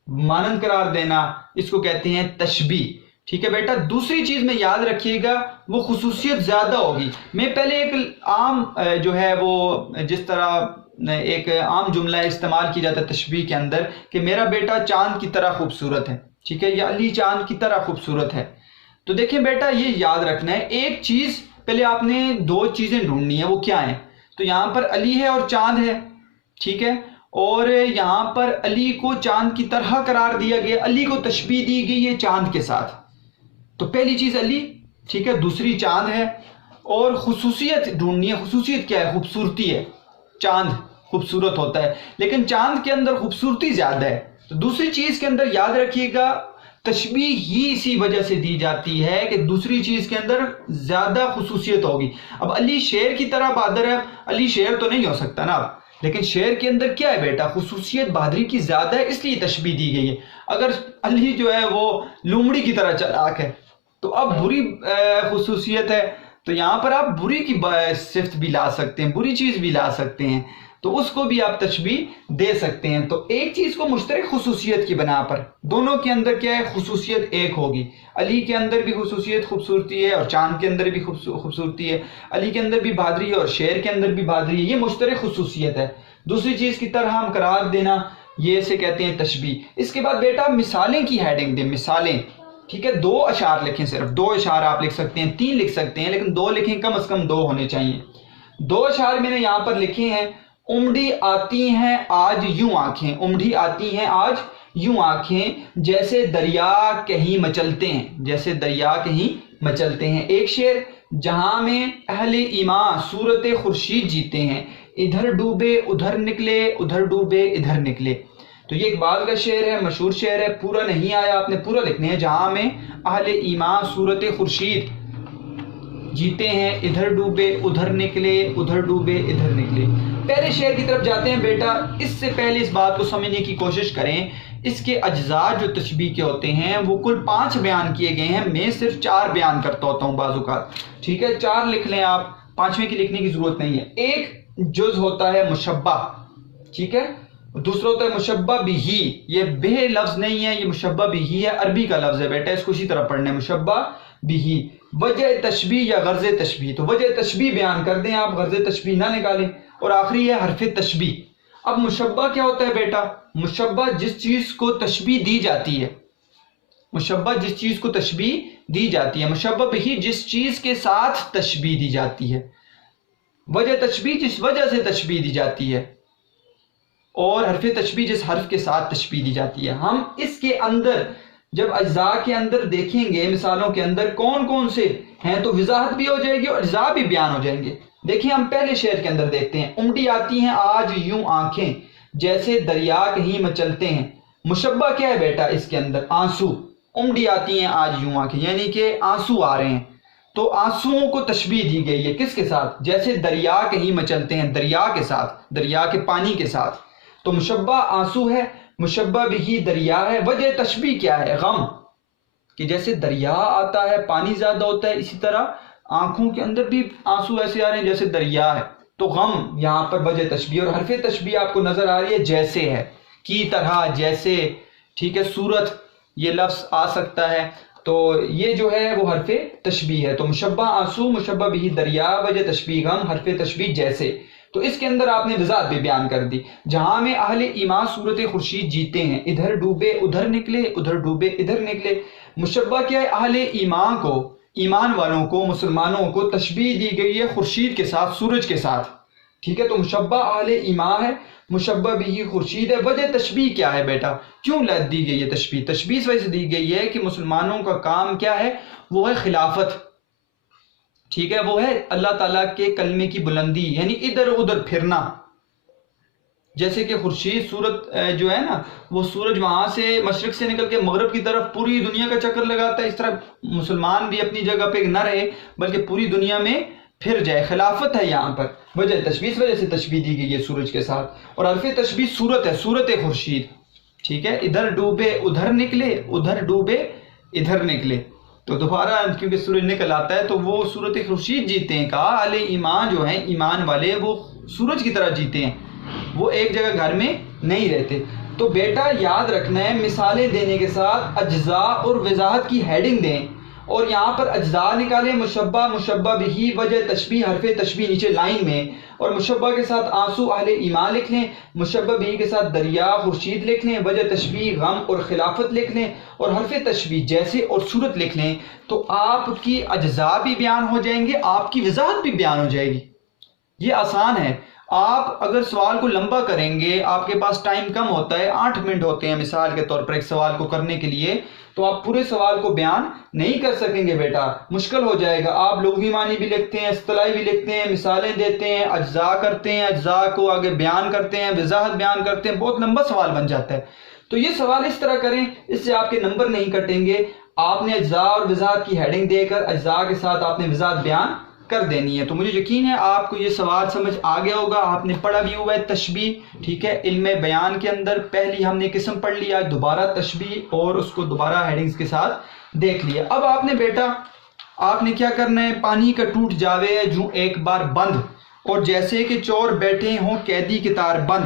مانند قرار دینا، اس کو کہتے ہیں تشبیہ. ٹھیک ہے بیٹا، دوسری چیز میں یاد رکھیے گا وہ خصوصیت زیادہ ہوگی. میں پہلے ایک عام جو ہے وہ جس طرح ایک عام جملہ استعمال کی جاتا ہے تشبیہ کے اندر کہ میرا بیٹا چاند کی طرح خوبصورت ہے، ٹھیک ہے، یا علی چاند کی طرح خوبصورت ہے. تو دیکھیں بیٹا یہ یاد رکھنا ہے، ایک چیز پہلے آپ نے 2 چیزیں ڈھونڈنی ہیں، وہ کیا ہیں؟ تو یہاں پر علی ہے اور چاند ہے، ٹھیک ہے، اور یہاں پر علی کو چاند کی طرح قرار دیا گیا، علی کو تشبیہ دی گئی ہے چاند کے ساتھ. تو پہلی چیز علی، ٹھیک ہے، دوسری چاند ہے، اور خصوصیت ڈھونڈنی ہے. خصوصیت کیا ہے؟ خوبصورتی ہے. چاند خوبصورت ہوتا ہے لیکن چاند کے اندر خوبصورتی زیادہ ہے. تو دوسری چیز کے اندر یاد رکھیے گا تشبیہ ہی اسی وجہ سے دی جاتی ہے کہ دوسری چیز کے اندر زیادہ خصوصیت ہوگی. اب علی شیر کی طرح بہادر ہے، علی شیر تو نہیں ہو سکتا نا، لیکن شیر کے اندر کیا ہے بیٹا؟ خصوصیت بہادری کی زیادہ ہے، اس لیے تشبیہ دی گئی ہے. اگر علی جو ہے وہ لومڑی کی طرح چالاک ہے تو اب بری خصوصیت ہے، تو یہاں پر آپ بری کی صفت بھی لا سکتے ہیں، بری چیز بھی لا سکتے ہیں، تو اس کو بھی آپ تشبیہ دے سکتے ہیں. تو ایک چیز کو مشترک خصوصیت کی بنا پر دونوں کے اندر کیا ہے؟ خصوصیت ایک ہوگی. علی کے اندر بھی خصوصیت خوبصورتی ہے اور چاند کے اندر بھی خوبصورتی ہے. علی کے اندر بھی بہادری ہے اور شیر کے اندر بھی بہادری ہے. یہ مشترک خصوصیت ہے. دوسری چیز کی طرح ہم قرار دینا، یہ اسے کہتے ہیں تشبیہ. اس کے بعد بیٹا مثالیں کی ہیڈنگ دیں. مثالیں، ٹھیک ہے، 2 اشعار لکھیں، صرف 2 اشعار آپ لکھ سکتے ہیں، 3 لکھ سکتے ہیں، لیکن 2 لکھیں، کم از کم 2 ہونے چاہیے. 2 اشعار میں نے یہاں پر لکھے ہیں. امڑی آتی ہیں آج یوں آنکھیں، امڑی آتی ہیں آج یوں آنکھیں، جیسے دریا کہیں مچلتے ہیں، جیسے دریا کہیں مچلتے ہیں. ایک شعر، جہاں میں اہل ایمان صورت خورشید جیتے ہیں. ادھر ڈوبے ادھر نکلے, ادھر ڈوبے ادھر نکلے. تو یہ اقبال کا شعر ہے, مشہور شعر ہے, پورا نہیں آیا, آپ نے پورا لکھنے ہیں. جہاں میں اہل ایمان صورت خورشید جیتے ہیں, ادھر ڈوبے ادھر نکلے, ادھر ڈوبے ادھر نکلے. پہلے شعر کی طرف جاتے ہیں بیٹا. اس سے پہلے اس بات کو سمجھنے کی کوشش کریں, اس کے اجزاء جو تشبیہ کے ہوتے ہیں وہ کل 5 بیان کیے گئے ہیں. میں صرف 4 بیان کرتا ہوتا ہوں بعض اوقات, ٹھیک ہے, 4 لکھ لیں آپ, 5ویں کی لکھنے کی ضرورت نہیں ہے. ایک جز ہوتا ہے مشبہ, ٹھیک ہے, دوسرا ہوتا ہے مشبہ بہی. یہ بہ لفظ نہیں ہے, یہ مشبہ بہی ہے, عربی کا لفظ ہے بیٹا, اس کو اسی طرح پڑھنا ہے, مشبہ بہی. وجہ تشبیہ یا غرض تشبیہ, تو وجہ تشبیہ بیان کر دیں آپ, غرض تشبیہ نہ نکالیں. اور آخری ہے حرف تشبیہ. اب مشبہ کیا ہوتا ہے بیٹا؟ مشبہ جس چیز کو تشبیہ دی جاتی ہے, مشبہ جس چیز کو تشبیہ دی جاتی ہے. مشبہ بہی جس چیز کے ساتھ تشبیہ دی جاتی ہے. وجہ تشبیہ جس وجہ سے تشبیہ دی جاتی ہے, اور حرف تشبیہ جس حرف کے ساتھ تشبیہ دی جاتی ہے. ہم اس کے اندر جب اجزاء کے اندر دیکھیں گے, مثالوں کے اندر کون کون سے ہیں, تو وضاحت بھی ہو جائے گی اور اجزاء بھی بیان ہو جائیں گے. دیکھیں ہم پہلے شعر کے اندر دیکھتے ہیں. امڈی آتی ہیں آج یوں آنکھیں, جیسے دریا کہیں مچلتے ہیں. مشبہ کیا ہے بیٹا اس کے اندر؟ آنسو. امڈی آتی ہیں آج یوں آنکھیں, یعنی کہ آنسو آ رہے ہیں. تو آنسوؤں کو تشبیہ دی گئی ہے, کس کے ساتھ؟ جیسے دریا کہیں مچلتے ہیں, دریا کے ساتھ, دریا کے پانی کے ساتھ. تو مشبہ آنسو ہے, مشبہ بھی دریا ہے. وجہ تشبیہ کیا ہے؟ غم, کہ جیسے دریا آتا ہے پانی زیادہ ہوتا ہے, اسی طرح آنکھوں کے اندر بھی آنسو ایسے آ رہے ہیں جیسے دریا ہے. تو غم یہاں پر وجہ تشبیہ. اور حرف تشبیہ آپ کو نظر آ رہی ہے, جیسے ہے, کی طرح, جیسے, ٹھیک ہے, صورت یہ لفظ آ سکتا ہے. تو یہ جو ہے وہ حرف تشبیہ ہے. تو مشبہ آنسو, مشبہ بھی دریا, وجہ تشبیہ غم, حرف تشبیہ جیسے. تو اس کے اندر آپ نے وضاحت بھی بیان کر دی. جہاں میں اہل ایمان صورت خورشید جیتے ہیں, ادھر ڈوبے ادھر نکلے, ادھر ڈوبے ادھر نکلے. مشبہ کیا ہے؟ اہل ایمان کو, ایمان والوں کو, مسلمانوں کو تشبیہ دی گئی ہے خورشید کے ساتھ, سورج کے ساتھ, ٹھیک ہے. تو مشبہ اہل ایمان ہے, مشبہ بھی خورشید ہے. وجہ تشبیہ کیا ہے بیٹا؟ کیوں دی گئی ہے تشبیہ؟ تشبیہ اس وجہ سے دی گئی ہے کہ مسلمانوں کا کام کیا ہے؟ وہ ہے خلافت, ٹھیک ہے, وہ ہے اللہ تعالیٰ کے کلمے کی بلندی, یعنی ادھر ادھر پھرنا. جیسے کہ خورشید سورج جو ہے نا, وہ سورج وہاں سے مشرق سے نکل کے مغرب کی طرف پوری دنیا کا چکر لگاتا ہے. اس طرح مسلمان بھی اپنی جگہ پہ نہ رہے بلکہ پوری دنیا میں پھر جائے, خلافت ہے یہاں پر. وجہ تشبیہ اس وجہ سے تشبیہ دی گئی ہے سورج کے ساتھ. اور حرف تشبیہ صورت ہے, صورت خورشید, ٹھیک ہے. ادھر ڈوبے ادھر نکلے, ادھر ڈوبے ادھر نکلے. تو دوبارہ کیونکہ سورج نکل آتا ہے تو وہ صورت خورشید جیتے ہیں. کہا اہل ایمان جو ہیں, ایمان والے, وہ سورج کی طرح جیتے ہیں, وہ ایک جگہ گھر میں نہیں رہتے. تو بیٹا یاد رکھنا ہے, مثالیں دینے کے ساتھ اجزاء اور وضاحت کی ہیڈنگ دیں, اور یہاں پر اجزاء نکالیں, مشبہ, مشبہ بھی, وجہ تشبیہ, حرف تشبیہ نیچے لائن میں, اور مشبہ کے ساتھ آنسو اہل ایمان لکھ لیں, مشبہ بھی کے ساتھ دریا خورشید لکھ لیں, وجہ تشبیہ غم اور خلافت لکھ لیں, اور حرف تشبیہ جیسے اور صورت لکھ لیں. تو آپ کی اجزاء بھی بیان ہو جائیں گے, آپ کی وضاحت بھی بیان ہو جائے گی. یہ آسان ہے. آپ اگر سوال کو لمبا کریں گے, آپ کے پاس ٹائم کم ہوتا ہے, 8 منٹ ہوتے ہیں مثال کے طور پر ایک سوال کو کرنے کے لیے, تو آپ پورے سوال کو بیان نہیں کر سکیں گے بیٹا, مشکل ہو جائے گا. آپ لغوی معنی بھی لکھتے ہیں, اصطلاحی بھی لکھتے ہیں, مثالیں دیتے ہیں, اجزاء کرتے ہیں, اجزاء کو آگے بیان کرتے ہیں, وضاحت بیان کرتے ہیں, بہت لمبا سوال بن جاتا ہے. تو یہ سوال اس طرح کریں, اس سے آپ کے نمبر نہیں کٹیں گے. آپ نے اجزاء اور وضاحت کی ہیڈنگ دے کر اجزاء کے ساتھ آپ نے وضاحت بیان کر دینی ہے. تو مجھے یقین ہے آپ کو یہ سوال سمجھ آ گیا ہوگا, آپ نے پڑھا بھی ہوا ہے تشبیہ, ٹھیک ہے. علم بیان کے اندر پہلی ہم نے قسم پڑھ لیا, دوبارہ تشبیہ, اور اس کو دوبارہ ہیڈنگز کے ساتھ دیکھ لیا. اب آپ نے بیٹا, آپ نے کیا کرنا ہے؟ پانی کا ٹوٹ جاوے جو ایک بار بند, اور جیسے کہ چور بیٹھے ہوں قیدی کے تار بند.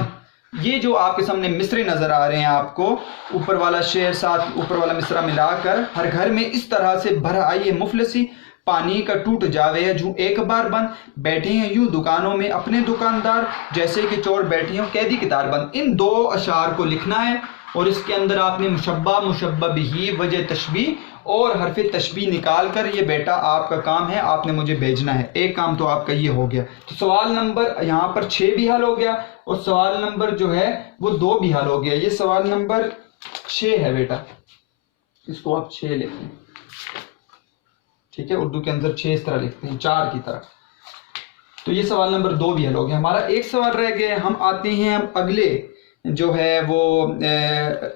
یہ جو آپ کے سامنے مصرے نظر آ رہے ہیں آپ کو, اوپر والا شعر ساتھ اوپر والا مصرع ملا کر, ہر گھر میں اس طرح سے بھر آئی ہے مفلسی, پانی کا ٹوٹ جاوے جو ایک بار بند, بیٹھے ہیں یوں دکانوں میں اپنے دکاندار, جیسے کہ چور بیٹھے ہوں قیدی کے تار بند. ان 2 اشعار کو لکھنا ہے, اور اس کے اندر آپ نے مشبہ, مشبہ بھی, وجہ تشبیہ اور حرف تشبیہ نکال کر, یہ بیٹا آپ کا کام ہے, آپ نے مجھے بھیجنا ہے. ایک کام تو آپ کا یہ ہو گیا. تو سوال نمبر یہاں پر 6 بھی حل ہو گیا, اور سوال نمبر جو ہے وہ 2 بھی حل ہو گیا. یہ سوال نمبر 6 ہے بیٹا, اس کو آپ 6 لکھیں, ٹھیک ہے. اردو کے اندر 6 اس طرح لکھتے ہیں, 4 کی طرح. تو یہ سوال نمبر 2 بھی حل ہو گیا. ہمارا ایک سوال رہ گیا. ہم آتے ہیں اگلے جو ہے وہ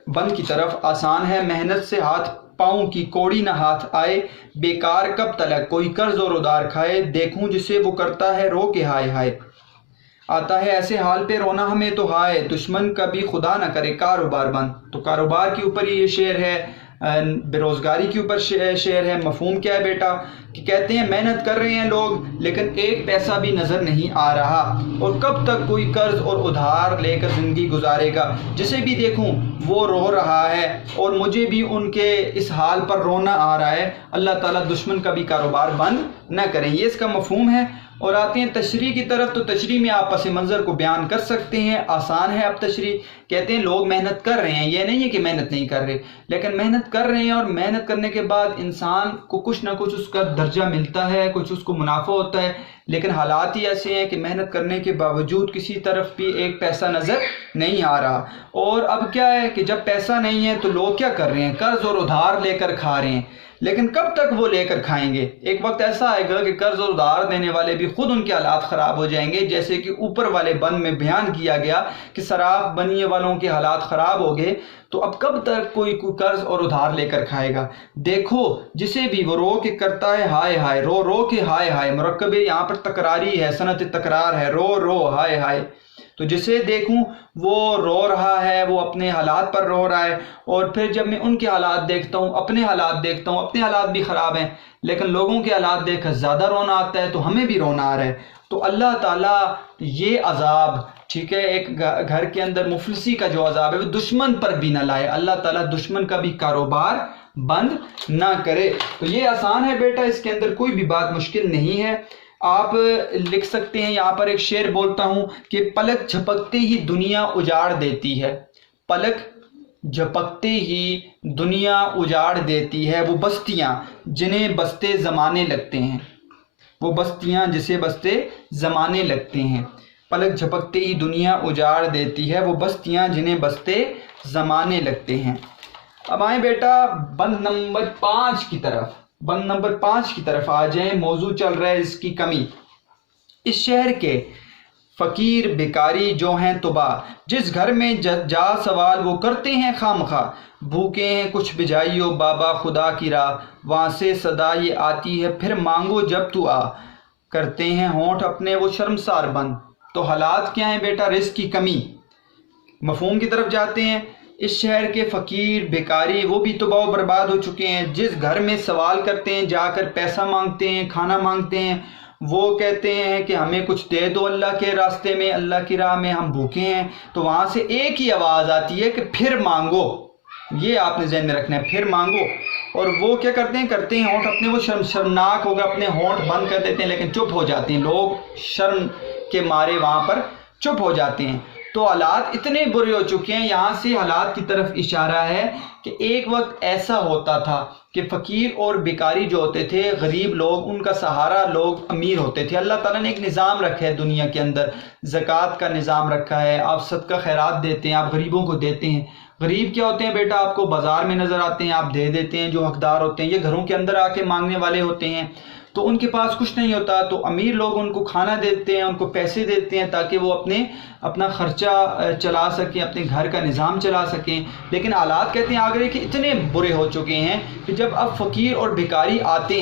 بند کی طرف. آسان ہے محنت سے ہاتھ پاؤں کی کوڑی نہ ہاتھ آئے، بیکار کب تلک کوئی قرض اور ادھار کھائے، دیکھوں جسے وہ کرتا ہے رو کے ہائے ہائے. آتا ہے ایسے حال پہ رونا ہمیں تو ہائے، دشمن کبھی خدا نہ کرے کاروبار بند. تو کاروبار کے اوپر یہ شعر ہے، بے روزگاری کے اوپر شعر ہے. مفہوم کیا ہے بیٹا کہ کہتے ہیں محنت کر رہے ہیں لوگ لیکن ایک پیسہ بھی نظر نہیں آ رہا، اور کب تک کوئی قرض اور ادھار لے کر زندگی گزارے گا. جسے بھی دیکھوں وہ رو رہا ہے اور مجھے بھی ان کے اس حال پر رونا آ رہا ہے. اللہ تعالیٰ دشمن کا بھی کاروبار بند نہ کریں. یہ اس کا مفہوم ہے. اور آتے ہیں تشریح کی طرف. تو تشریح میں آپ پس منظر کو بیان کر سکتے ہیں. آسان ہے اب تشریح. کہتے ہیں لوگ محنت کر رہے ہیں، یہ نہیں ہے کہ محنت نہیں کر رہے، لیکن محنت کر رہے ہیں، اور محنت کرنے کے بعد انسان کو کچھ نہ کچھ اس کا درجہ ملتا ہے، کچھ اس کو منافع ہوتا ہے. لیکن حالات ہی ایسے ہیں کہ محنت کرنے کے باوجود کسی طرف بھی ایک پیسہ نظر نہیں آ رہا. اور اب کیا ہے کہ جب پیسہ نہیں ہے تو لوگ کیا کر رہے ہیں؟ قرض اور ادھار لے کر کھا رہے ہیں. لیکن کب تک وہ لے کر کھائیں گے؟ ایک وقت ایسا آئے گا کہ قرض اور ادھار دینے والے بھی خود ان کے حالات خراب ہو جائیں گے. جیسے کہ اوپر والے بند میں بیان کیا گیا کہ شراب بنیے والوں کے حالات خراب ہو گئے. تو اب کب تک کوئی قرض اور ادھار لے کر کھائے گا؟ دیکھو جسے بھی وہ رو کے کرتا ہے ہائے ہائے، رو رو کے ہائے ہائے. مرکب یہاں پر تکراری ہے، صنعت تکرار ہے، رو رو ہائے ہائے. تو جسے دیکھوں وہ رو رہا ہے، وہ اپنے حالات پر رو رہا ہے. اور پھر جب میں ان کے حالات دیکھتا ہوں، اپنے حالات دیکھتا ہوں، اپنے حالات بھی خراب ہیں، لیکن لوگوں کے حالات دیکھ کر زیادہ رونا آتا ہے، تو ہمیں بھی رونا آ رہا ہے. تو اللہ تعالیٰ یہ عذاب، ٹھیک ہے، ایک گھر کے اندر مفلسی کا جو عذاب ہے وہ دشمن پر بھی نہ لائے. اللہ تعالیٰ دشمن کا بھی کاروبار بند نہ کرے. تو یہ آسان ہے بیٹا، اس کے اندر کوئی بھی بات مشکل نہیں ہے. آپ لکھ سکتے ہیں. یہاں پر ایک شعر بولتا ہوں کہ پلک جھپکتے ہی دنیا اجاڑ دیتی ہے. پلک جھپکتے ہی دنیا اجاڑ دیتی ہے، وہ بستیاں جنہیں بستے زمانے لگتے ہیں. وہ بستیاں جسے بستے زمانے لگتے ہیں. پلک جھپکتے ہی دنیا اجاڑ دیتی ہے، وہ بستیاں جنہیں بستے زمانے لگتے ہیں. اب آئیں بیٹا بند نمبر 5 کی طرف. بند نمبر 5 کی طرف آ جائیں. موضوع چل رہا ہے اس کی کمی. اس شہر کے فقیر بیکاری جو ہیں تباہ، جس گھر میں جا سوال وہ کرتے ہیں خامخواہ. بھوکے ہیں کچھ بجائیو بابا خدا کی راہ، وہاں سے صدا یہ آتی ہے پھر مانگو جب تو آ. کرتے ہیں ہونٹ اپنے وہ شرمسار بند. تو حالات کیا ہیں بیٹا؟ رزق کی کمی. مفہوم کی طرف جاتے ہیں. اس شہر کے فقیر بیکاری وہ بھی تباہ و برباد ہو چکے ہیں. جس گھر میں سوال کرتے ہیں، جا کر پیسہ مانگتے ہیں، کھانا مانگتے ہیں، وہ کہتے ہیں کہ ہمیں کچھ دے دو اللہ کے راستے میں، اللہ کی راہ میں، ہم بھوکے ہیں. تو وہاں سے ایک ہی آواز آتی ہے کہ پھر مانگو. یہ آپ نے ذہن میں رکھنا ہے، پھر مانگو. اور وہ کیا کرتے ہیں ہونٹ اپنے وہ شرمناک ہو کر اپنے ہونٹ بند کر دیتے ہیں، لیکن چپ ہو جاتے ہیں. لوگ شرم کے مارے وہاں پر چپ ہو جاتے ہیں. تو حالات اتنے برے ہو چکے ہیں. یہاں سے حالات کی طرف اشارہ ہے کہ ایک وقت ایسا ہوتا تھا کہ فقیر اور بیکاری جو ہوتے تھے، غریب لوگ، ان کا سہارا لوگ امیر ہوتے تھے. اللہ تعالیٰ نے ایک نظام رکھا ہے دنیا کے اندر، زکوٰۃ کا نظام رکھا ہے. آپ صدقہ خیرات دیتے ہیں، آپ غریبوں کو دیتے ہیں. غریب کیا ہوتے ہیں بیٹا؟ آپ کو بازار میں نظر آتے ہیں، آپ دے دیتے ہیں. جو حقدار ہوتے ہیں یہ گھروں کے اندر آ کے مانگنے والے ہوتے ہیں، تو ان کے پاس کچھ نہیں ہوتا. تو امیر لوگ ان کو کھانا دیتے ہیں، ان کو پیسے دیتے ہیں تاکہ وہ اپنا خرچہ چلا سکیں، اپنے گھر کا نظام چلا سکیں. لیکن حالات کہتے ہیں آگرے کہ اتنے برے ہو چکے ہیں کہ جب اب فقیر اور بیکاری آتے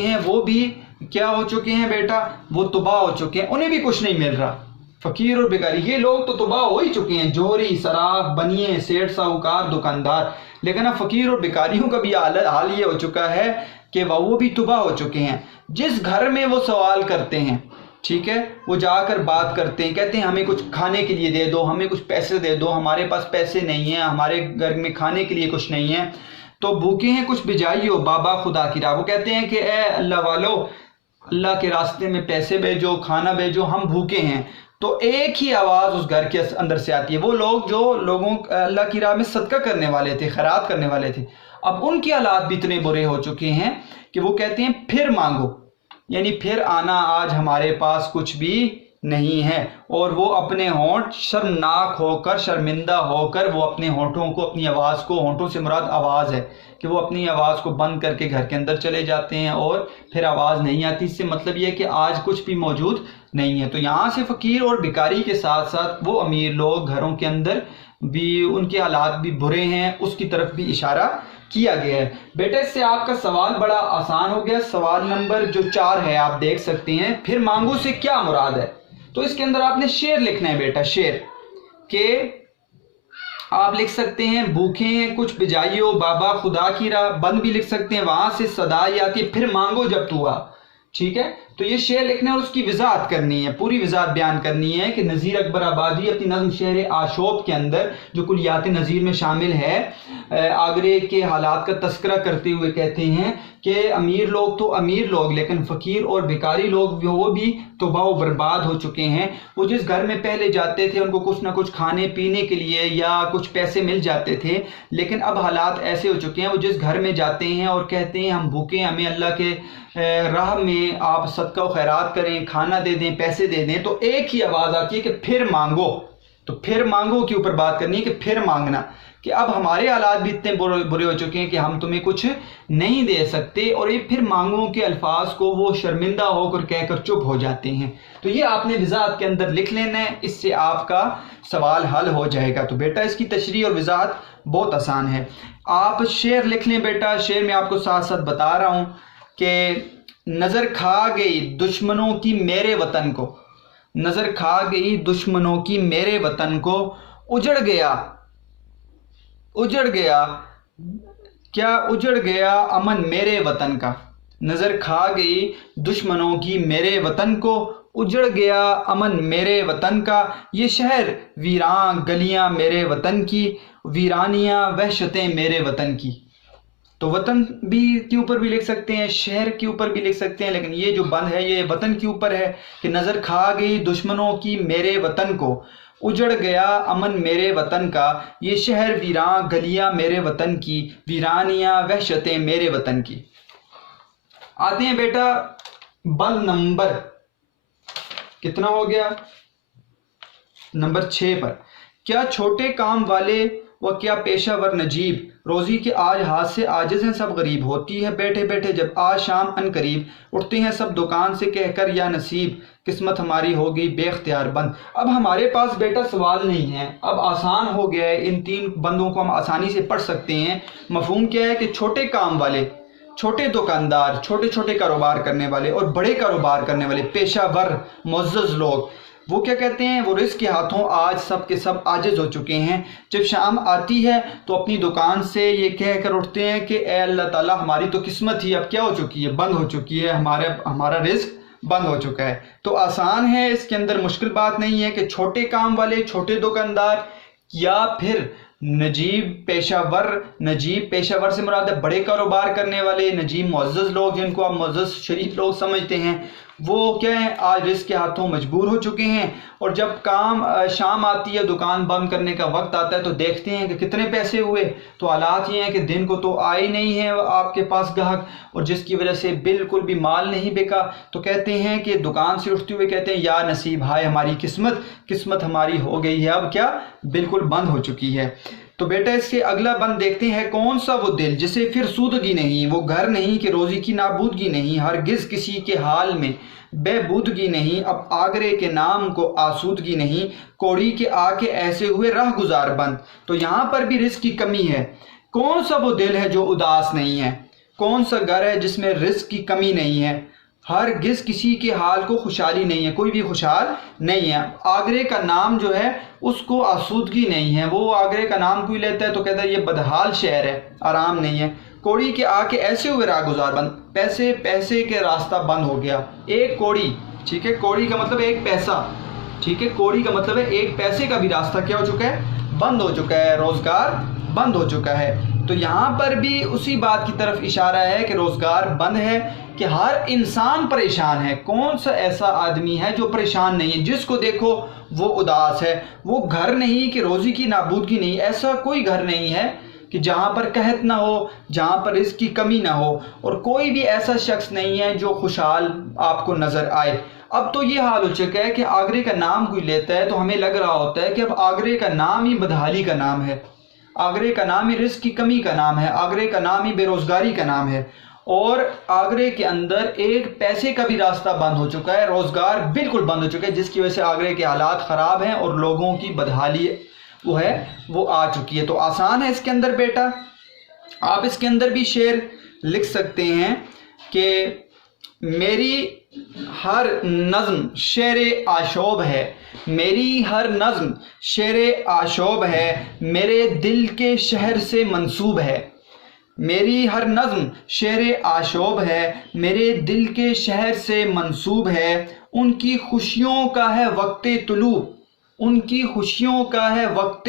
ہیں وہ بھی کیا ہو چکے ہیں بیٹا؟ وہ تباہ ہو چکے ہیں. انہیں بھی کچھ نہیں مل رہا. فقیر اور بیکاری یہ لوگ تو تباہ ہو ہی چکے ہیں، جوہری، صراف، بنیے، سیٹھ، ساہوکار، دکاندار. لیکن اب فقیر اور بیکاریوں کا بھی حال یہ ہو چکا ہے کہ وہ بھی تباہ ہو چکے ہیں. جس گھر میں وہ سوال کرتے ہیں، ٹھیک ہے، وہ جا کر بات کرتے ہیں، کہتے ہیں ہمیں کچھ کھانے کے لیے دے دو، ہمیں کچھ پیسے دے دو. ہمارے پاس پیسے نہیں ہیں، ہمارے گھر میں کھانے کے لیے کچھ نہیں ہے. تو بھوکے ہیں کچھ بھجائیو بابا خدا کی راہ. وہ کہتے ہیں کہ اے اللہ والو، اللہ کے راستے میں پیسے بھیجو، کھانا بھیجو، ہم بھوکے ہیں. تو ایک ہی آواز اس گھر کے اندر سے آتی ہے. وہ لوگ جو لوگوں اللہ کی راہ میں صدقہ کرنے والے تھے، خیرات کرنے والے تھے، اب ان کے حالات بھی اتنے برے ہو چکے ہیں کہ وہ کہتے ہیں پھر مانگو. یعنی پھر آنا، آج ہمارے پاس کچھ بھی نہیں ہے، اور وہ اپنے ہونٹ شرمناک ہو کر، شرمندہ ہو کر وہ اپنے ہونٹوں کو، اپنی آواز کو، ہونٹوں سے مراد آواز ہے کہ وہ اپنی آواز کو بند کر کے گھر کے اندر چلے جاتے ہیں اور پھر آواز نہیں آتی۔ اس سے مطلب یہ ہے کہ آج کچھ بھی موجود نہیں ہے۔ تو یہاں سے فقیر اور بھکاری کے ساتھ ساتھ وہ امیر لوگ گھروں کے اندر بھی ان کے حالات بھی برے ہیں، اس کی طرف بھی اشارہ کیا گیا ہے۔ بیٹا اس سے آپ کا سوال بڑا آسان ہو گیا۔ سوال نمبر جو 4 ہے آپ دیکھ سکتے ہیں، پھر مانگو سے کیا مراد ہے؟ تو اس کے اندر آپ نے شعر لکھنا ہے بیٹا، شعر کہ آپ لکھ سکتے ہیں بھوکے ہیں کچھ بجائیو بابا خدا کی راہ، بند بھی لکھ سکتے ہیں وہاں سے صدا آتی ہے پھر مانگو جب تو آ، ٹھیک ہے؟ تو یہ شعر لکھنا ہے اور اس کی وضاحت کرنی ہے، پوری وضاحت بیان کرنی ہے کہ نذیر اکبر آبادی اپنی نظم شعر آشوب کے اندر جو کلیات نذیر میں شامل ہے، آگرے کے حالات کا تذکرہ کرتے ہوئے کہتے ہیں کہ امیر لوگ تو امیر لوگ، لیکن فقیر اور بھکاری لوگ وہ بھی تباہ و برباد ہو چکے ہیں۔ وہ جس گھر میں پہلے جاتے تھے ان کو کچھ نہ کچھ کھانے پینے کے لیے یا کچھ پیسے مل جاتے تھے، لیکن اب حالات ایسے ہو چکے ہیں وہ جس گھر میں جاتے ہیں اور کہتے ہیں ہم بھوکے ہیں، ہمیں اللہ کے راہ میں آپ صدقہ و خیرات کریں، کھانا دے دیں، پیسے دے دیں، تو ایک ہی آواز آتی ہے کہ پھر مانگو۔ تو پھر مانگو کے اوپر بات کرنی ہے کہ پھر مانگنا، کہ اب ہمارے حالات بھی اتنے برے ہو چکے ہیں کہ ہم تمہیں کچھ نہیں دے سکتے، اور یہ پھر مانگو کے الفاظ کو وہ شرمندہ ہو کر کہہ کر چپ ہو جاتے ہیں۔ تو یہ آپ نے وضاحت کے اندر لکھ لینا ہے، اس سے آپ کا سوال حل ہو جائے گا۔ تو بیٹا اس کی تشریح اور وضاحت بہت آسان ہے۔ آپ شعر لکھ لیں بیٹا، شعر میں آپ کو ساتھ ساتھ بتا رہا ہوں کہ نظر کھا گئی دشمنوں کی میرے وطن کو، نظر کھا گئی دشمنوں کی میرے وطن کو، اجڑ گیا کیا اجڑ گیا امن میرے وطن کا، نظر کھا گئی دشمنوں کی میرے وطن کو، اجڑ گیا امن میرے وطن کا، یہ شہر ویران گلیاں میرے وطن کی، ویرانیاں وحشتیں میرے وطن کی۔ تو وطن بھی کے اوپر بھی لکھ سکتے ہیں، شہر کے اوپر بھی لکھ سکتے ہیں، لیکن یہ جو بند ہے یہ وطن کے اوپر ہے کہ نظر کھا گئی دشمنوں کی میرے وطن کو، اجڑ گیا امن میرے وطن کا، یہ شہر ویران گلیاں میرے وطن کی، ویرانیاں وحشتیں میرے وطن کی۔ آتے ہیں بیٹا بند نمبر کتنا ہو گیا؟ نمبر 6 پر۔ کیا چھوٹے کام والے و کیا پیشہ ور نجیب، روزی کے آج ہاتھ سے عاجز ہیں سب غریب، ہوتی ہے بیٹھے بیٹھے جب آج شام ان قریب، اٹھتے ہیں سب دکان سے کہہ کر یا نصیب، قسمت ہماری ہو گئی بے اختیار بند۔ اب ہمارے پاس بیٹا سوال نہیں ہے، اب آسان ہو گیا ہے، ان 3 بندوں کو ہم آسانی سے پڑھ سکتے ہیں۔ مفہوم کیا ہے کہ چھوٹے کام والے، چھوٹے دکاندار، چھوٹے چھوٹے کاروبار کرنے والے اور بڑے کاروبار کرنے والے، پیشہ ور معزز لوگ، وہ کیا کہتے ہیں؟ وہ رزق کے ہاتھوں آج سب کے سب عاجز ہو چکے ہیں، جب شام آتی ہے تو اپنی دکان سے یہ کہہ کر اٹھتے ہیں کہ اے اللہ تعالیٰ ہماری تو قسمت ہی اب کیا ہو چکی ہے، بند ہو چکی ہے، ہمارا رزق بند ہو چکا ہے۔ تو آسان ہے، اس کے اندر مشکل بات نہیں ہے کہ چھوٹے کام والے، چھوٹے دکاندار، یا پھر نجیب پیشہ ور سے مراد ہے بڑے کاروبار کرنے والے، نجیب معزز لوگ جن کو آپ معزز شریف لوگ سمجھتے ہیں، وہ کیا ہیں؟ آج رزق کے ہاتھوں مجبور ہو چکے ہیں، اور جب شام آتی ہے، دکان بند کرنے کا وقت آتا ہے تو دیکھتے ہیں کہ کتنے پیسے ہوئے، تو حالات یہ ہیں کہ دن کو تو آئے نہیں ہیں آپ کے پاس گاہک، اور جس کی وجہ سے بالکل بھی مال نہیں بکا، تو کہتے ہیں کہ دکان سے اٹھتے ہوئے کہتے ہیں یا نصیب، ہائے ہماری قسمت ہماری ہو گئی ہے اب کیا بالکل بند ہو چکی ہے۔ تو بیٹا اس سے اگلا بند دیکھتے ہیں، کون سا وہ دل جسے پھر سودگی نہیں، وہ گھر نہیں کہ روزی کی نابودگی نہیں، ہرگز کسی کے حال میں بے بودگی نہیں، اب آگرے کے نام کو آسودگی نہیں، کوڑی کے آ کے ایسے ہوئے راہ گزار بند۔ تو یہاں پر بھی رزق کی کمی ہے۔ کون سا وہ دل ہے جو اداس نہیں ہے، کون سا گھر ہے جس میں رزق کی کمی نہیں ہے، ہرگز کسی کے حال کو خوشحالی نہیں ہے، کوئی بھی خوشحال نہیں ہے۔ آگرے کا نام جو ہے اس کو آسودگی نہیں ہے، وہ آگرے کا نام کوئی لیتا ہے تو کہتا ہے یہ بدحال شہر ہے، آرام نہیں ہے۔ کوڑی کے آ کے ایسے ہوئے راہ گزار بند، پیسے کے راستہ بند ہو گیا۔ ایک کوڑی، ٹھیک ہے، کوڑی کا مطلب ایک پیسہ، ٹھیک ہے، کوڑی کا مطلب ہے ایک پیسے کا بھی راستہ کیا ہو چکا ہے؟ بند ہو چکا ہے، روزگار بند ہو چکا ہے۔ تو یہاں پر بھی اسی بات کی طرف اشارہ ہے کہ روزگار بند ہے، کہ ہر انسان پریشان ہے۔ کون سا ایسا آدمی ہے جو پریشان نہیں ہے؟ جس کو دیکھو وہ اداس ہے۔ وہ گھر نہیں کہ روزی کی نابودگی نہیں، ایسا کوئی گھر نہیں ہے کہ جہاں پر قحط نہ ہو، جہاں پر رزق کی کمی نہ ہو، اور کوئی بھی ایسا شخص نہیں ہے جو خوشحال آپ کو نظر آئے۔ اب تو یہ حال ہو چکا ہے کہ آگرے کا نام کوئی لیتا ہے تو ہمیں لگ رہا ہوتا ہے کہ اب آگرے کا نام ہی بدحالی کا نام ہے، آگرے کا نام ہی رزق کی کمی کا نام ہے، آگرے کا نام ہی بے روزگاری کا نام ہے، اور آگرے کے اندر ایک پیسے کا بھی راستہ بند ہو چکا ہے، روزگار بالکل بند ہو چکا ہے، جس کی وجہ سے آگرے کے حالات خراب ہیں اور لوگوں کی بدحالی وہ آ چکی ہے۔ تو آسان ہے اس کے اندر بیٹا، آپ اس کے اندر بھی شعر لکھ سکتے ہیں کہ میری ہر نظم شعر آشوب ہے، میری ہر نظم شعر آشوب ہے، میرے دل کے شہر سے منسوب ہے، میری ہر نظم شعر آشوب ہے، میرے دل کے شہر سے منسوب ہے، ان کی خوشیوں کا ہے وقت طلوع، ان کی خوشیوں کا ہے وقت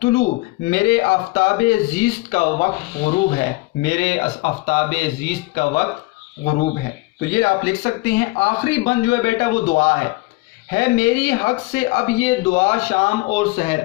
طلوع، میرے آفتاب زیست کا وقت غروب ہے، میرے آفتاب زیست کا وقت غروب ہے۔ تو یہ آپ لکھ سکتے ہیں۔ آخری بند جو ہے بیٹا وہ دعا ہے میری حق سے اب یہ دعا شام اور سحر،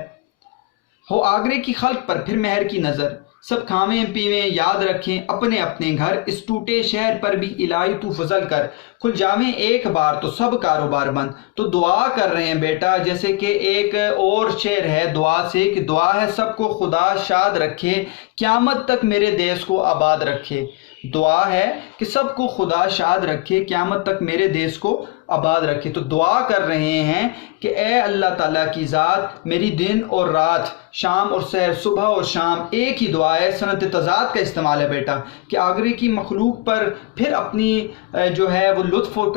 ہو آگرے کی خلق پر پھر مہر کی نظر، سب کھاویں پیویں یاد رکھیں اپنے اپنے گھر، اس ٹوٹے شہر پر بھی الہی تو فضل کر، کھل جاویں ایک بار تو سب کاروبار بند۔ تو دعا کر رہے ہیں بیٹا، جیسے کہ ایک اور شعر ہے دعا سے کہ دعا ہے سب کو خدا شاد رکھے، قیامت تک میرے دیس کو آباد رکھے، دعا ہے کہ سب کو خدا شاد رکھے، قیامت تک میرے دیس کو آباد رکھے۔ تو دعا کر رہے ہیں کہ اے اللہ تعالیٰ کی ذات، میری دن اور رات، شام اور سحر، صبح اور شام ایک ہی دعا ہے، صنعت تضاد کا استعمال ہے بیٹا، کہ آگرے کی مخلوق پر پھر اپنی جو ہے وہ لطف اور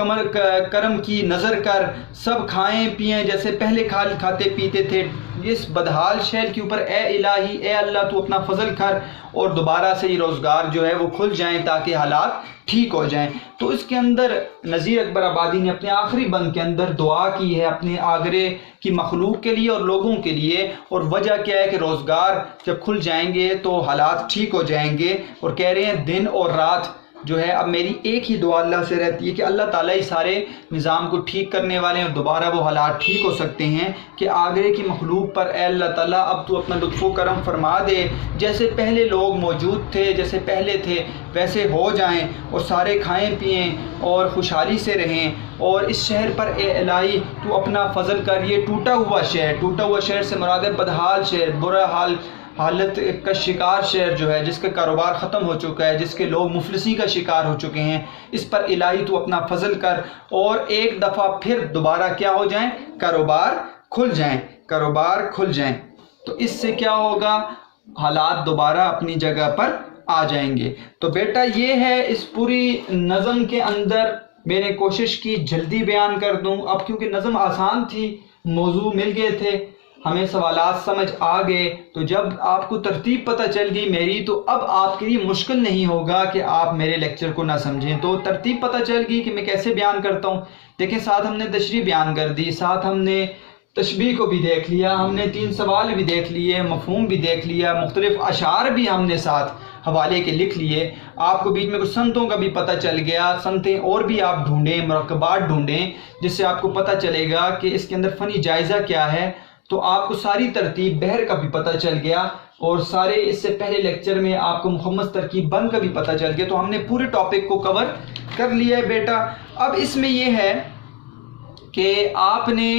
کرم کی نظر کر، سب کھائیں پئیں جیسے پہلے کھاتے پیتے تھے، اس بدحال شہر کے اوپر اے الہی، اے اللہ تو اپنا فضل کر، اور دوبارہ سے یہ روزگار جو ہے وہ کھل جائیں تاکہ حالات ٹھیک ہو جائیں۔ تو اس کے اندر نذیر اکبر آبادی نے اپنے آخری بند کے اندر دعا کی ہے اپنے آگرے کی مخلوق کے لیے اور لوگوں کے لیے، اور وجہ کیا ہے کہ روزگار جب کھل جائیں گے تو حالات ٹھیک ہو جائیں گے، اور کہہ رہے ہیں دن اور رات جو ہے اب میری ایک ہی دعا اللہ سے رہتی ہے کہ اللہ تعالیٰ ہی سارے نظام کو ٹھیک کرنے والے ہیں، اور دوبارہ وہ حالات ٹھیک ہو سکتے ہیں کہ آگرے کی مخلوق پر اے اللہ تعالیٰ اب تو اپنا لطف و کرم فرما دے، جیسے پہلے لوگ موجود تھے، جیسے پہلے تھے ویسے ہو جائیں، اور سارے کھائیں پئیں اور خوشحالی سے رہیں، اور اس شہر پر اے الہی تو اپنا فضل کر۔ یہ ٹوٹا ہوا شہر سے مراد ہے بدحال شہر، برا حالت کا شکار شہر جو ہے، جس کا کاروبار ختم ہو چکا ہے، جس کے لوگ مفلسی کا شکار ہو چکے ہیں، اس پر الہی تو اپنا فضل کر، اور ایک دفعہ پھر دوبارہ کیا ہو جائیں، کاروبار کھل جائیں۔ تو اس سے کیا ہوگا، حالات دوبارہ اپنی جگہ پر آ جائیں گے۔ تو بیٹا یہ ہے اس پوری نظم کے اندر، میں نے کوشش کی جلدی بیان کر دوں، اب کیونکہ نظم آسان تھی، موضوع مل گئے تھے، ہمیں سوالات سمجھ آ گئے، تو جب آپ کو ترتیب پتہ چل گئی میری، تو اب آپ کے لیے مشکل نہیں ہوگا کہ آپ میرے لیکچر کو نہ سمجھیں۔ تو ترتیب پتہ چل گئی کہ میں کیسے بیان کرتا ہوں۔ دیکھیں ساتھ ہم نے تشریح بیان کر دی، ساتھ ہم نے تشبیہ کو بھی دیکھ لیا، ہم نے 3 سوال بھی دیکھ لیے، مفہوم بھی دیکھ لیا، مختلف اشعار بھی ہم نے ساتھ حوالے کے لکھ لیے، آپ کو بیچ میں کچھ صنعتوں کا بھی پتہ چل گیا، صنعتیں اور بھی آپ ڈھونڈیں، مرکبات ڈھونڈیں، جس سے آپ کو پتہ چلے گا کہ اس کے اندر فنی جائزہ کیا ہے، تو آپ کو ساری ترتیب بحر کا بھی پتہ چل گیا، اور سارے اس سے پہلے لیکچر میں آپ کو محمد ترکیب بند کا بھی پتہ چل گیا۔ تو ہم نے پورے ٹاپک کو کور کر لیا ہے بیٹا۔ اب اس میں یہ ہے کہ آپ نے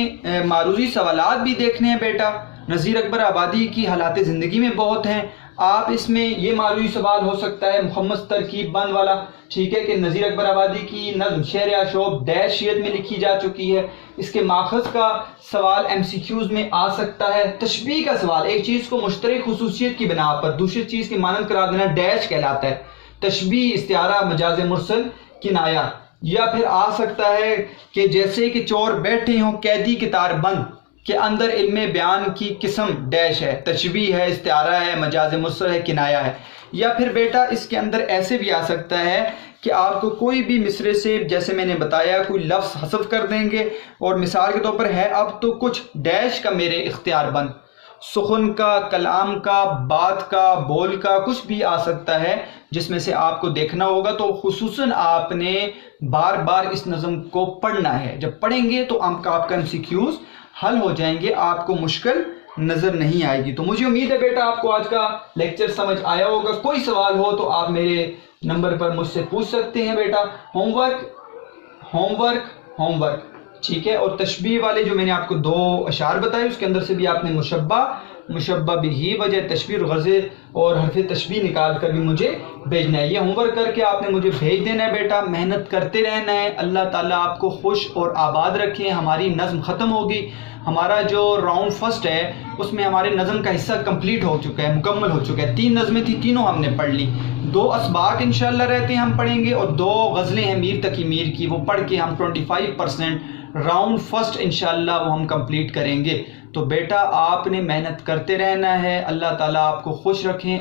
معروضی سوالات بھی دیکھنے ہیں بیٹا، نذیر اکبر آبادی کی حالات زندگی میں بہت ہیں، آپ اس میں یہ معروضی سوال ہو سکتا ہے محمد ترکیب بند والا، ٹھیک ہے، کہ نذیر اکبر آبادی کی نظم شعر آشوب شیعت میں لکھی جا چکی ہے، اس کے ماخذ کا سوال ایم سی کیوز میں آ سکتا ہے۔ تشبیہ کا سوال، ایک چیز کو مشترک خصوصیت کی بنا پر دوسری چیز کی مانند قرار دینا ڈیش کہلاتا ہے۔ تشبیہ، استعارہ، مجاز مرسل، کنایہ، یا پھر آ سکتا ہے کہ جیسے کہ چور بیٹھے ہوں قیدی کتار بند کے اندر علم بیان کی قسم ڈیش ہے، تشبیہ ہے، استعارہ ہے، مجاز مرسل ہے، کنایہ ہے۔ یا پھر بیٹا اس کے اندر ایسے بھی آ سکتا ہے کہ آپ کو کوئی بھی مصرے سے، جیسے میں نے بتایا، کوئی لفظ حذف کر دیں گے، اور مثال کے طور پر ہے اب تو کچھ ڈیش کا میرے اختیار بند، سخن کا، کلام کا، بات کا، بول کا، کچھ بھی آ سکتا ہے جس میں سے آپ کو دیکھنا ہوگا۔ تو خصوصاً آپ نے بار بار اس نظم کو پڑھنا ہے، جب پڑھیں گے تو آپ کا ایم سی کیوز حل ہو جائیں گے، آپ کو مشکل نظر نہیں آئے گی۔ تو مجھے امید ہے بیٹا آپ کو آج کا لیکچر سمجھ آیا ہوگا۔ کوئی سوال ہو تو آپ میرے نمبر پر مجھ سے پوچھ سکتے ہیں بیٹا۔ ہوم ورک ٹھیک ہے، اور تشبیہ والے جو میں نے آپ کو 2 اشعار بتائے اس کے اندر سے بھی آپ نے مشبہ بھی وجہ تشبیہ غرضے اور حرف تشبیہ نکال کر بھی مجھے بھیجنا ہے۔ یہ ہوم ورک کر کے آپ نے مجھے بھیج دینا ہے بیٹا، محنت کرتے رہنا ہے۔ اللہ تعالیٰ آپ کو خوش اور آباد رکھیں۔ ہماری نظم ختم ہوگی، ہمارا جو راؤنڈ فرسٹ ہے اس میں ہمارے نظم کا حصہ کمپلیٹ ہو چکا ہے، مکمل ہو چکا ہے۔ 3 نظمیں تھیں، تینوں ہم نے پڑھ لی۔ 2 اسباق انشاءاللہ رہتے ہیں ہم پڑھیں گے، اور 2 غزلیں ہیں میر تقی میر کی، وہ پڑھ کے ہم 25% راؤنڈ فرسٹ انشاءاللہ وہ ہم کمپلیٹ کریں گے۔ تو بیٹا آپ نے محنت کرتے رہنا ہے، اللہ تعالیٰ آپ کو خوش رکھیں۔